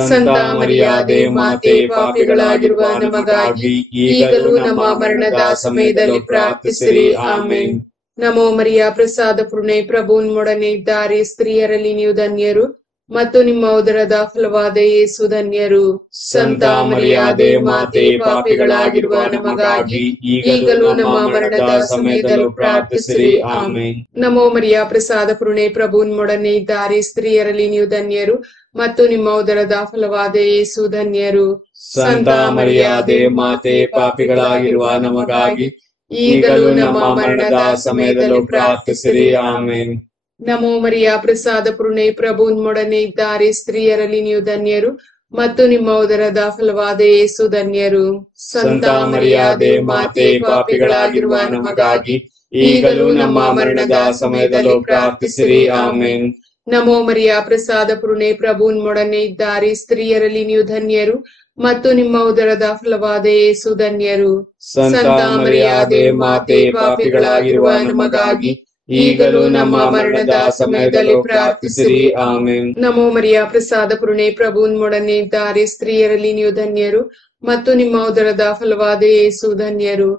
ಸಂತ ಮರಿಯಾದೆ ಮಾತೆ, ಪಾಪಿಗಳಾಗಿರುವ ನಮಗಾಗಿ ಈಗಲೂ ನಮ್ಮ ಮರಣದ ಸಮಯದಲ್ಲಿ ಪ್ರಾರ್ಥಿಸಿರಿ. ಆಮೆನ್. ನಮೋ ಮರಿಯ, ಪ್ರಸಾದ ಪುರುಡೆ, ಪ್ರಭು ನಿಮ್ಮೊಡನೆ ಇದ್ದಾರೆ. ಸ್ತ್ರೀಯರಲ್ಲಿ ನೀವು ಧನ್ಯರು, ಮತ್ತು ನಿಮ್ಮ ಉದರದ ಫಲವಾದ ಯೇಸು ಧನ್ಯರು. ಸಂತ ಮರಿಯಾದೆ ಮಾತೆ, ಪಾಪಿಗಳಾಗಿರುವ ನಮಗಾಗಿ ಈಗಲೂ ನಮ್ಮ ಮರಣದ ಸಮಯದಲ್ಲೂ ಪ್ರಾರ್ಥಿಸಿರಿ. ಆಮೆನ್. ನಮೋ ಮರಿಯ, ಪ್ರಸಾದ ಪುರುಡೆ, ಪ್ರಭು ನಿಮ್ಮೊಡನೆ ಇದ್ದಾರೆ. ಸ್ತ್ರೀಯರಲ್ಲಿ ನೀವು ಧನ್ಯರು, ಮತ್ತು ನಿಮ್ಮ ಉದರದ ಫಲವಾದ ಯೇಸು ಧನ್ಯರು. ಸಂತ ಮರಿಯಾದೆ ಮಾತೆ, ಪಾಪಿಗಳಾಗಿರುವ ನಮಗಾಗಿ ಈಗಲೂ ನಮ್ಮ ಮರಣದ ಸಮಯದಲ್ಲೂ ಪ್ರಾರ್ಥಿಸಿರಿ. ಆಮೆನ್. ನಮೋ ಮರಿಯ, ಪ್ರಸಾದ ಪುರುಡೆ, ಪ್ರಭು ನಿಮ್ಮೊಡನೆ ಇದ್ದಾರೆ. ಸ್ತ್ರೀಯರಲ್ಲಿ ನೀವು ಧನ್ಯರು, ಮತ್ತು ನಿಮ್ಮ ಉದರದ ಫಲವಾದ ಯೇಸು ಧನ್ಯರು. ಸಂತ ಮರಿಯಾದೆ ಮಾತೆ, ಪಾಪಿಗಳಾಗಿರುವ ನಮಗಾಗಿ ಈಗಲೂ ನಮ್ಮ ಮರಣದ ಸಮಯದಲ್ಲೂ ಪ್ರಾರ್ಥಿಸಿರಿ. ಆಮೆನ್. ನಮೋ ಮರಿಯ, ಪ್ರಸಾದ ಪುರುಡೆ, ಪ್ರಭು ನಿಮ್ಮೊಡನೆ ಇದ್ದಾರೆ. ಸ್ತ್ರೀಯರಲ್ಲಿ ನೀವು ಧನ್ಯರು, ಮತ್ತು ನಿಮ್ಮ ಉದರದ ಫಲವಾದ ಯೇಸು ಧನ್ಯರು. ಸಂತ ಮರಿಯಾದೆ ಮಾತೆ, ಪಾಪಿಗಳಾಗಿರುವ ನಮಗಾಗಿ ಈಗಲೂ ನಮ್ಮ ಮರಣದ ಸಮಯದಲ್ಲೂ ಪ್ರಾರ್ಥಿಸಿರಿ. ಆಮೆನ್. ನಮೋ ಮರಿಯ, ಪ್ರಸಾದ ಪುರುಡೆ, ಪ್ರಭು ನಿಮ್ಮೊಡನೆ ಇದ್ದಾರೆ. ಸ್ತ್ರೀಯರಲ್ಲಿ ನೀವು ಧನ್ಯರು, ಮತ್ತು ನಿಮ್ಮ ಉದರದ ಫಲವಾದ ಯೇಸು ಧನ್ಯರು.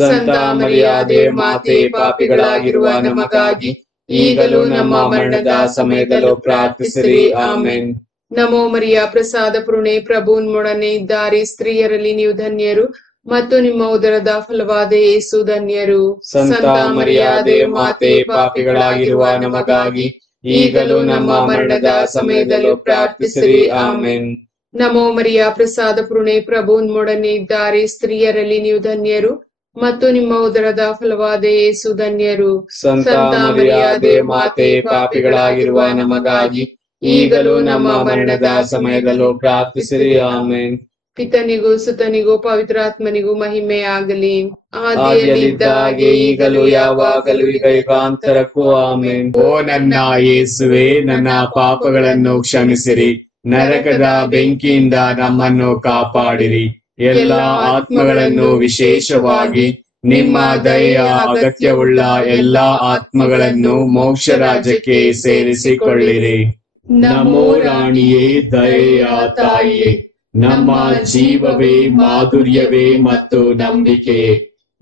ಸಂತ ಮರಿಯಾದೆ ಮಾತೆ, ಪಾಪಿಗಳಾಗಿರುವ ನಮಗಾಗಿ ಈಗಲೂ ನಮ್ಮ ಮರಣದ ಸಮಯದಲ್ಲೂ ಪ್ರಾರ್ಥಿಸಿರಿ. ಆಮೆನ್. ನಮೋ ಮರಿಯ, ಪ್ರಸಾದ ಪುರುಡೆ, ಪ್ರಭು ನಿಮ್ಮೊಡನೆ ಇದ್ದಾರೆ. ಸ್ತ್ರೀಯರಲ್ಲಿ ನೀವು ಧನ್ಯರು, ಮತ್ತು ನಿಮ್ಮ ಉದರದ ಫಲವಾದ ಯೇಸು ಧನ್ಯರು. ಸಂತ ಮರಿಯಾದೆ ಮಾತೆ, ಪಾಪಿಗಳಾಗಿರುವ ನಮಗಾಗಿ ಈಗಲೂ ನಮ್ಮ ಮರಣದ ಸಮಯದಲ್ಲೂ ಪ್ರಾರ್ಥಿಸಿರಿ. ಆಮೆನ್. ನಮೋ ಮರಿಯ, ಪ್ರಸಾದ ಪುರುಡೆ, ಪ್ರಭು ನಿಮ್ಮೊಡನೆ ಇದ್ದಾರೆ. ಸ್ತ್ರೀಯರಲ್ಲಿ ನೀವು ಧನ್ಯರು, ಮತ್ತು ನಿಮ್ಮ ಉದರದ ಫಲವಾದ ಯೇಸು ಧನ್ಯರು. ಸಂತ ಮರಿಯಾದೆ ಮಾತೆ, ಪಾಪಿಗಳಾಗಿರುವ ನಮಗಾಗಿ ಈಗಲೂ ನಮ್ಮ ಮರಣದ ಸಮಯದಲ್ಲೂ ಪ್ರಾರ್ಥಿಸಿರಿ. ಆಮೆನ್. ಪಿತನಿಗೂ ಸುತನಿಗೂ ಪವಿತ್ರಾತ್ಮನಿಗೂ ಮಹಿಮೆ ಆಗಲಿ. ಆದಿಯಲ್ಲಿದ್ದ ಹಾಗೆ ಈಗಲೂ ಯಾವಾಗಲೂ ಈಗ ಯುಗಾಂತರಕ್ಕೂ ಆಮೆನ್. ಓ ನನ್ನ ಯೇಸುವೆ, ನನ್ನ ಪಾಪಗಳನ್ನು ಕ್ಷಮಿಸಿರಿ, ನರಕದ ಬೆಂಕಿಯಿಂದ ನಮ್ಮನ್ನು ಕಾಪಾಡಿರಿ. ಎಲ್ಲ ಆತ್ಮಗಳನ್ನು, ವಿಶೇಷವಾಗಿ ನಿಮ್ಮ ದಯೆಯ ಅಗತ್ಯವುಳ್ಳ ಎಲ್ಲಾ ಆತ್ಮಗಳನ್ನು ಮೋಕ್ಷ ರಾಜ್ಯಕ್ಕೆ ಸೇರಿಸಿಕೊಳ್ಳಿರಿ. ನಮೋ ರಾಣಿಯೇ, ದಯೆಯ ತಾಯಿಯೇ, ನಮ್ಮ ಜೀವವೇ, ಮಾಧುರ್ಯವೇ ಮತ್ತು ನಂಬಿಕೆ,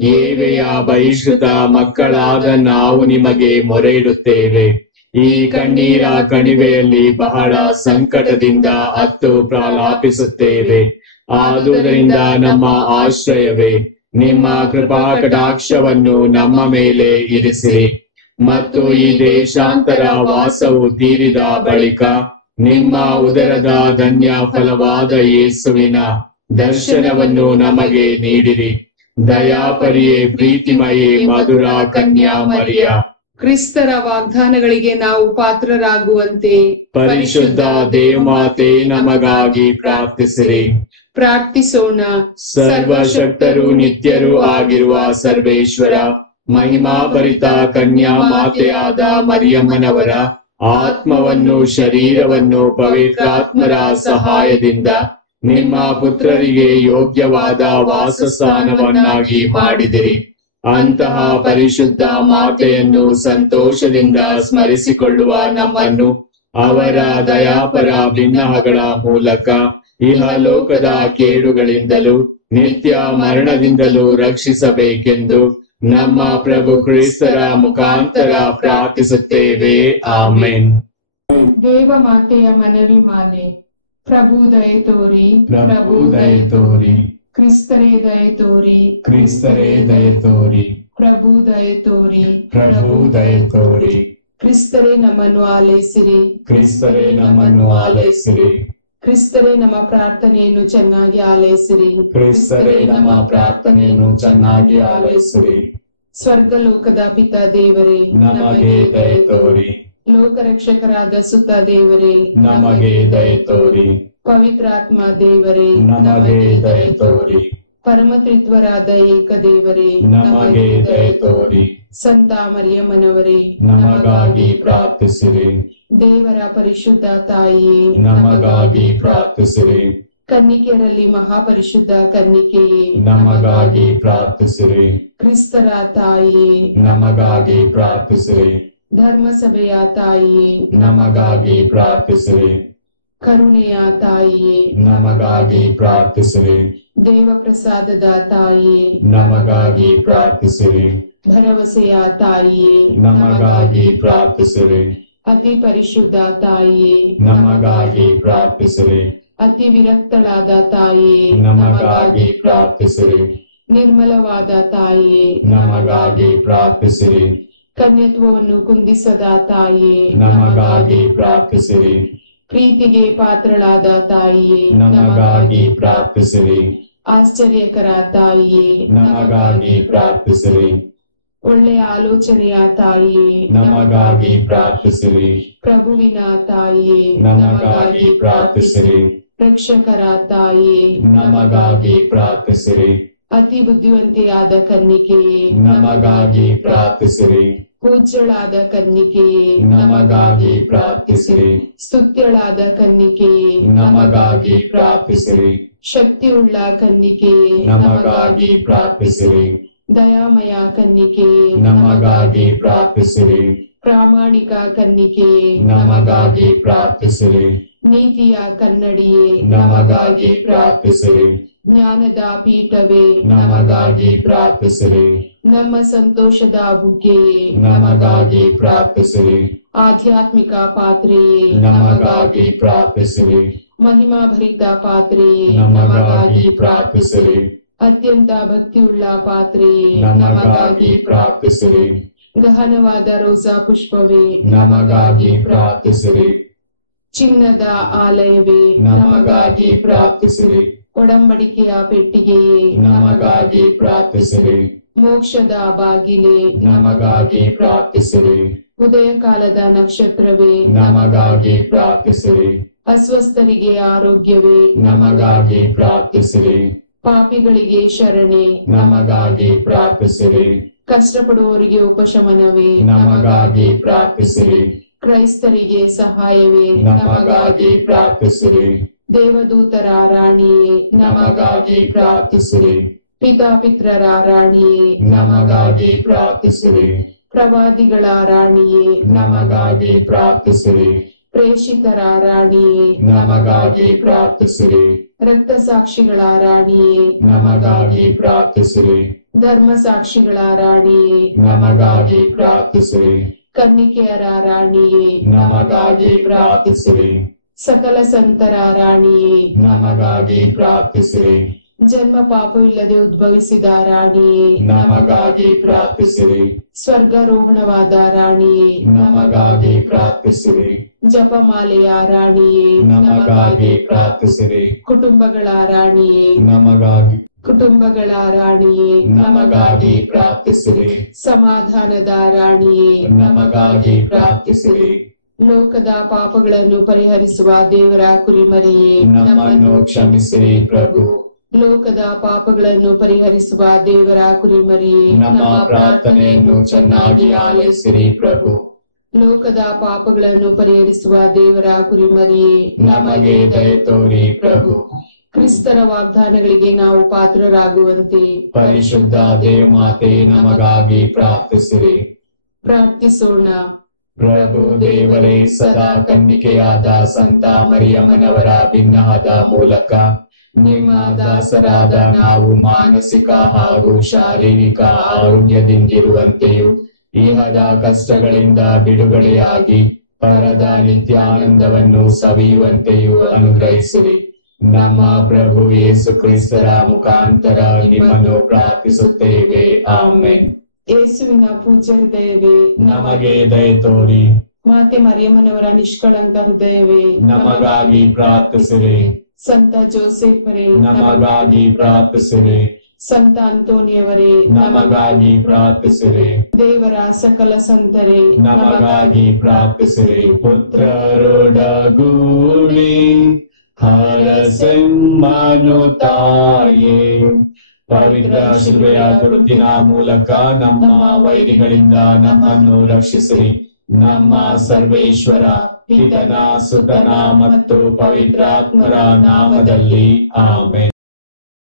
ಏವೆಯ ಬಹಿಷ್ಕೃತ ಮಕ್ಕಳಾದ ನಾವು ನಿಮಗೆ ಮೊರೆ ಇಡುತ್ತೇವೆ. ಈ ಕಣ್ಣೀರ ಕಣಿವೆಯಲ್ಲಿ ಬಹಳ ಸಂಕಟದಿಂದ ಅತ್ತು ಪ್ರಲಾಪಿಸುತ್ತೇವೆ. ಆದುದರಿಂದ ನಮ್ಮ ಆಶ್ರಯವೇ, ನಿಮ್ಮ ಕೃಪಾ ಕಟಾಕ್ಷವನ್ನು ನಮ್ಮ ಮೇಲೆ ಇರಿಸಿರಿ. ಮತ್ತು ಈ ದೇಶಾಂತರ ವಾಸವು ತೀರಿದ ಬಳಿಕ ನಿಮ್ಮ ಉದರದ ಧನ್ಯ ಫಲವಾದ ಯೇಸುವಿನ ದರ್ಶನವನ್ನು ನಮಗೆ ನೀಡಿರಿ. ದಯಾಪರಿಯೇ, ಪ್ರೀತಿಮಯೇ, ಮಧುರ ಕನ್ಯಾ ಮರಿಯ, ಕ್ರಿಸ್ತರ ವಾಗ್ದಾನಗಳಿಗೆ ನಾವು ಪಾತ್ರರಾಗುವಂತೆ ಪರಿಶುದ್ಧ ದೇವಮಾತೆ ನಮಗಾಗಿ ಪ್ರಾರ್ಥಿಸಿರಿ. ಪ್ರಾರ್ಥಿಸೋಣ. ಸರ್ವಶಕ್ತರು ನಿತ್ಯರೂ ಆಗಿರುವ ಸರ್ವೇಶ್ವರ, ಮಹಿಮಾಭರಿತ ಕನ್ಯಾ ಮಾತೆಯಾದ ಮರಿಯಮ್ಮನವರ ಆತ್ಮವನ್ನು ಶರೀರವನ್ನು ಪವಿತ್ರಾತ್ಮರ ಸಹಾಯದಿಂದ ನಿಮ್ಮ ಪುತ್ರರಿಗೆ ಯೋಗ್ಯವಾದ ವಾಸಸ್ಥಾನವನ್ನಾಗಿ ಮಾಡಿದಿರಿ. ಅಂತಹ ಪರಿಶುದ್ಧ ಮಾತೆಯನ್ನು ಸಂತೋಷದಿಂದ ಸ್ಮರಿಸಿಕೊಳ್ಳುವ ನಮ್ಮನ್ನು ಅವರ ದಯಾಪರ ಬಿನ್ನಹಗಳ ಮೂಲಕ ಇಹಲೋಕದ ಕೇಡುಗಳಿಂದಲೂ ನಿತ್ಯ ಮರಣದಿಂದಲೂ ರಕ್ಷಿಸಬೇಕೆಂದು ನಮ್ಮ ಪ್ರಭು ಕ್ರಿಸ್ತರ ಮುಖಾಂತರ ಪ್ರಾರ್ಥಿಸುತ್ತೇವೆ. ಆಮೆನ್. ದೇವ ಮಾತೆಯ ಮನವಿ ಮಾಲೆ. ಪ್ರಭು ದಯೆ ತೋರಿ, ಪ್ರಭು ದಯೆ ತೋರಿ, ಕ್ರಿಸ್ತರೇ ದಯೆ ತೋರಿ, ಕ್ರಿಸ್ತರೇ ದಯೆ ತೋರಿ, ಪ್ರಭು ದಯೆ ತೋರಿ, ಪ್ರಭು ದಯೆ ತೋರಿ. ಕ್ರಿಸ್ತರೇ ನಮ್ಮನ್ನು ಆಲೈಸಿರಿ, ಕ್ರಿಸ್ತರೇ ನಮ್ಮನ್ನು ಆಲೈಸಿರಿ. ಕ್ರಿಸ್ತರೇ ನಮ್ಮ ಪ್ರಾರ್ಥನೆಯನ್ನು ಚೆನ್ನಾಗಿ ಆಲೈಸಿರಿ, ಕ್ರಿಸ್ತರೇ ನಮ್ಮ ಪ್ರಾರ್ಥನೆಯನ್ನು ಚೆನ್ನಾಗಿ ಆಲೈಸಿರಿ. ಸ್ವರ್ಗಲೋಕದ ಪಿತ ದೇವರೇ ನಮಗೆ ದಯೆ ತೋರಿ, ಲೋಕರಕ್ಷಕರಾದ ಸುತ ದೇವರೇ ನಮಗೆ ದಯೆ ತೋರಿ, ಪವಿತ್ರಾತ್ಮ ದೇವರೇ ನಮಗೆ ದಯೆ ತೋರಿ, ಪರಮತ್ರಿತ್ವರಾದ ಏಕದೇವರೇ ನಮಗೆ ದಯೆ ತೋರಿ. ಸಂತ ಮರಿಯಮ್ಮನವರೇ ನಮಗಾಗಿ ಪ್ರಾರ್ಥಿಸಿರಿ. ದೇವರ ಪರಿಶುದ್ಧ ತಾಯಿಯೇ ನಮಗಾಗಿ ಪ್ರಾರ್ಥಿಸಿರಿ. ಕನ್ನಿಕೆಯರಲ್ಲಿ ಮಹಾಪರಿಶುದ್ಧ ಕನ್ನಿಕೆಯೇ ನಮಗಾಗಿ ಪ್ರಾರ್ಥಿಸಿರಿ. ಕ್ರಿಸ್ತರ ತಾಯಿಯೇ ನಮಗಾಗಿ ಪ್ರಾರ್ಥಿಸಿರಿ. ಧರ್ಮಸಭೆಯ ತಾಯಿಯೇ ನಮಗಾಗಿ ಪ್ರಾರ್ಥಿಸಿರಿ. ಕರುಣೆಯ ತಾಯಿಯೇ ನಮಗಾಗಿ ಪ್ರಾರ್ಥಿಸಿರಿ. ದೇವಪ್ರಸಾದದ ತಾಯಿಯೇ ನಮಗಾಗಿ ಪ್ರಾರ್ಥಿಸಿರಿ. ಭರವಸೆಯ ತಾಯಿಯೇ ನಮಗಾಗಿ ಪ್ರಾರ್ಥಿಸಿರಿ. ಅತಿ ಪರಿಶುದ್ಧ ತಾಯಿಯೇ ನಮಗಾಗಿ ಪ್ರಾರ್ಥಿಸಿರಿ. ಅತಿ ವಿರಕ್ತಳಾದ ತಾಯಿಯೇ ನಮಗಾಗಿ ಪ್ರಾರ್ಥಿಸಿರಿ. ನಿರ್ಮಲವಾದ ತಾಯಿಯೇ ನಮಗಾಗಿ ಪ್ರಾರ್ಥಿಸಿರಿ. ಕನ್ಯತ್ವವನ್ನು ಕುಂದಿಸದ ತಾಯಿಯೇ ನಮಗಾಗಿ ಪ್ರಾರ್ಥಿಸಿರಿ. ಪ್ರೀತಿಗೆ ಪಾತ್ರಳಾದ ತಾಯಿಯೇ ನಮಗಾಗಿ ಪ್ರಾರ್ಥಿಸಿರಿ. ಆಶ್ಚರ್ಯಕರ ತಾಯಿಯೇ ನಮಗಾಗಿ ಪ್ರಾರ್ಥಿಸಿರಿ. ಒಳ್ಳೆಯ ಆಲೋಚನೆಯ ತಾಯಿಯೇ ನಮಗಾಗಿ ಪ್ರಾರ್ಥಿಸಿರಿ. ಪ್ರಭುವಿನ ತಾಯಿಯೇ ನಮಗಾಗಿ ಪ್ರಾರ್ಥಿಸಿರಿ. ರಕ್ಷಕರ ತಾಯಿಯೇ ನಮಗಾಗಿ ಪ್ರಾರ್ಥಿಸಿರಿ. ಅತಿ ಬುದ್ಧಿವಂತಿಯಾದ ಕನ್ನಿಕೆಯೇ ನಮಗಾಗಿ ಪ್ರಾರ್ಥಿಸಿರಿ. ಪೂಜ್ಯಳಾದ ಕನ್ನಿಕೆಯೇ ನಮಗಾಗಿ ಪ್ರಾರ್ಥಿಸಿರಿ. ಸ್ತುತ್ಯಳಾದ ಕನ್ನಿಕೆಯೇ ನಮಗಾಗಿ ಪ್ರಾರ್ಥಿಸಿರಿ. ಶಕ್ತಿಯುಳ್ಳ ಕನ್ನಿಕೆಯೇ ನಮಗಾಗಿ ಪ್ರಾರ್ಥಿಸಿರಿ. ದಯಾಮಯ ಕನ್ನಿಕೆಯೇ ನಮಗಾಗಿ ಪ್ರಾರ್ಥಿಸಿರಿ. ಪ್ರಾಮಾಣಿಕ ಕನ್ನಿಕೆಯೇ ನಮಗಾಗಿ ಪ್ರಾರ್ಥಿಸಿರಿ. ನೀತಿಯ ಕನ್ನಡಿಯೇ ನಮಗಾಗಿ ಪ್ರಾರ್ಥಿಸಿರಿ. ಜ್ಞಾನದ ಪೀಠವೇ ನಮಗಾಗಿ ಪ್ರಾರ್ಥಿಸಿರಿ. ನಮ್ಮ ಸಂತೋಷದ ಬುಗ್ಗೆಯೇ ನಮಗಾಗಿ ಪ್ರಾರ್ಥಿಸಿರಿ. ಆಧ್ಯಾತ್ಮಿಕ ಪಾತ್ರೆಯೇ ನಮಗಾಗಿ ಪ್ರಾರ್ಥಿಸಿರಿ. ಮಹಿಮಾಭರಿತ ಪಾತ್ರೆಯೇ ನಮಗಾಗಿ ಪ್ರಾರ್ಥಿಸಿರಿ. ಅತ್ಯಂತ ಭಕ್ತಿಯುಳ್ಳ ಪಾತ್ರೆಯೇ ನಮಗಾಗಿ ಪ್ರಾರ್ಥಿಸಿರಿ. ಗಹನವಾದ ರೋಸಾ ಪುಷ್ಪವೇ ನಮಗಾಗಿ ಪ್ರಾರ್ಥಿಸಿರಿ. ಚಿನ್ನದ ಆಲಯವೇ ನಮಗಾಗಿ ಪ್ರಾರ್ಥಿಸಿರಿ. ಒಡಂಬಡಿಕೆಯ ಪೆಟ್ಟಿಗೆಯೇ ನಮಗಾಗಿ ಪ್ರಾರ್ಥಿಸಿರಿ. ಮೋಕ್ಷದ ಬಾಗಿಲೇ ನಮಗಾಗಿ ಪ್ರಾರ್ಥಿಸಿರಿ. ಉದಯ ಕಾಲದ ನಕ್ಷತ್ರವೇ ನಮಗಾಗಿ ಪ್ರಾರ್ಥಿಸಿರಿ. ಅಸ್ವಸ್ಥರಿಗೆ ಆರೋಗ್ಯವೇ ನಮಗಾಗಿ ಪ್ರಾರ್ಥಿಸಿರಿ. ಪಾಪಿಗಳಿಗೆ ಶರಣೆ ನಮಗಾಗಿ ಪ್ರಾರ್ಥಿಸಿರಿ. ಕಷ್ಟಪಡುವವರಿಗೆ ಉಪಶಮನವೇ ನಮಗಾಗಿ ಪ್ರಾರ್ಥಿಸಿರಿ. ಕ್ರೈಸ್ತರಿಗೆ ಸಹಾಯವೇ ನಮಗಾಗಿ ಪ್ರಾರ್ಥಿಸಿರಿ. ದೇವದೂತರ ರಾಣಿಯೇ ನಮಗಾಗಿ ಪ್ರಾರ್ಥಿಸಿರಿ. ಪಿತಾಪಿತ್ರರ ರಾಣಿಯೇ ನಮಗಾಗಿ ಪ್ರಾರ್ಥಿಸಿರಿ. ಪ್ರವಾದಿಗಳ ರಾಣಿಯೇ ನಮಗಾಗಿ ಪ್ರಾರ್ಥಿಸಿರಿ. ಪ್ರೇಷಿತರ ರಾಣಿಯೇ ನಮಗಾಗಿ ಪ್ರಾರ್ಥಿಸಿರಿ. ರಕ್ತಸಾಕ್ಷಿಗಳ ರಾಣಿಯೇ ನಮಗಾಗಿ ಪ್ರಾರ್ಥಿಸಿರಿ. ಧರ್ಮಸಾಕ್ಷಿಗಳ ರಾಣಿಯೇ ನಮಗಾಗಿ ಪ್ರಾರ್ಥಿಸಿರಿ. ಕನ್ನಿಕೆಯರ ರಾಣಿಯೇ ನಮಗಾಗಿ ಪ್ರಾರ್ಥಿಸಿರಿ. ಸಕಲ ಸಂತರ ರಾಣಿಯೇ ನಮಗಾಗಿ ಪ್ರಾರ್ಥಿಸಿರಿ. ಜನ್ಮ ಪಾಪವಿಲ್ಲದೆ ಉದ್ಭವಿಸಿದ ರಾಣಿಯೇ, ನಮಗಾಗಿ ಪ್ರಾರ್ಥಿಸಿರಿ. ಸ್ವರ್ಗಾರೋಹಣವಾದ ರಾಣಿಯೇ, ನಮಗಾಗಿ ಪ್ರಾರ್ಥಿಸಿರಿ. ಜಪಮಾಲೆಯ ರಾಣಿಯೇ, ನಮಗಾಗಿ ಪ್ರಾರ್ಥಿಸಿರಿ. ಕುಟುಂಬಗಳ ರಾಣಿಯೇ, ನಮಗಾಗಿ ಕುಟುಂಬಗಳ ರಾಣಿಯೇ, ನಮಗಾಗಿ ಪ್ರಾರ್ಥಿಸಿರಿ. ಸಮಾಧಾನದ ರಾಣಿಯೇ, ನಮಗಾಗಿ ಪ್ರಾರ್ಥಿಸಿರಿ. ಲೋಕದ ಪಾಪಗಳನ್ನು ಪರಿಹರಿಸುವ ದೇವರ ಕುರಿಮರಿಯೇ, ನಮ್ಮನ್ನು ಕ್ಷಮಿಸಿರಿ ಪ್ರಭು. ಲೋಕದ ಪಾಪಗಳನ್ನು ಪರಿಹರಿಸುವ ದೇವರ ಕುರಿಮರಿಯೇ, ನಮ್ಮ ಪ್ರಾರ್ಥನೆಯನ್ನು ಚೆನ್ನಾಗಿ ಆಲಿಸಿರಿ ಪ್ರಭು. ಲೋಕದ ಪಾಪಗಳನ್ನು ಪರಿಹರಿಸುವ ದೇವರ ಕುರಿಮರಿಯೇ, ನಮಗೆ ದಯೆ ತೋರಿ ಪ್ರಭು. ಕ್ರಿಸ್ತರ ವಾಗ್ದಾನಗಳಿಗೆ ನಾವು ಪಾತ್ರರಾಗುವಂತೆ ಪರಿಶುದ್ಧ ದೇವಮಾತೆ ನಮಗಾಗಿ ಪ್ರಾರ್ಥಿಸಿರಿ. ಪ್ರಾರ್ಥಿಸೋಣ. ಪ್ರಭು ದೇವರೇ, ಸದಾ ಕನ್ನಿಕೆಯಾದ ಸಂತ ಮರಿಯಮ್ಮನವರ ಭಿನ್ನವಾದ ಮೂಲಕ ನಿಮ್ಮ ದಾಸರಾದ ನಾವು ಮಾನಸಿಕ ಹಾಗೂ ಶಾರೀರಿಕ ಆರೋಗ್ಯದಿಂದಿರುವಂತೆಯೂ ಇಹದ ಕಷ್ಟಗಳಿಂದ ಬಿಡುಗಡೆಯಾಗಿ ಪರದ ನಿತ್ಯಾನಂದವನ್ನು ಸವಿಯುವಂತೆಯೂ ಅನುಗ್ರಹಿಸಿರಿ. ನಮ್ಮ ಪ್ರಭು ಯೇಸು ಕ್ರಿಸ್ತರ ಮುಖಾಂತರ ನಿಮ್ಮನ್ನು ಪ್ರಾರ್ಥಿಸುತ್ತೇವೆ. ಆಮೆನ್. ಯೇಸುವಿನ ಪೂಜ್ಯ ಹೃದಯವೇ, ನಮಗೆ ದಯೆ ತೋರಿ. ಮಾತೆ ಮರಿಯಮ್ಮನವರ ನಿಷ್ಕಳಂಕ ಹೃದಯವೇ, ನಮಗಾಗಿ ಪ್ರಾರ್ಥಿಸಿರಿ. ಸಂತ ಜೋಸೆಫರೇ, ನಮಗಾಗಿ ಪ್ರಾರ್ಥಿಸಿರಿ. ಸಂತ ಅಂತೋನಿಯವರೇ, ನಮಗಾಗಿ ಪ್ರಾರ್ಥಿಸಿರಿ. ದೇವರ ಸಕಲ ಸಂತರೇ, ನಮಗಾಗಿ ಪ್ರಾರ್ಥಿಸಿರಿ. ಪುತ್ರರೊಡಗೂಡಿ ಹರಸೆಮ್ಮನು ತಾಯೇ, ಪವಿತ್ರ ಶಿಲುಬೆಯ ಗುರುತಿನ ಮೂಲಕ ನಮ್ಮ ವೈರಿಗಳಿಂದ ನಮ್ಮನ್ನು ರಕ್ಷಿಸಿರಿ. ನಮ್ಮ ಸರ್ವೇಶ್ವರ ಪಿತನ ಸುತನ ಮತ್ತು ಪವಿತ್ರಾತ್ಮರ ನಾಮದಲ್ಲಿ ಆಮೆನ್.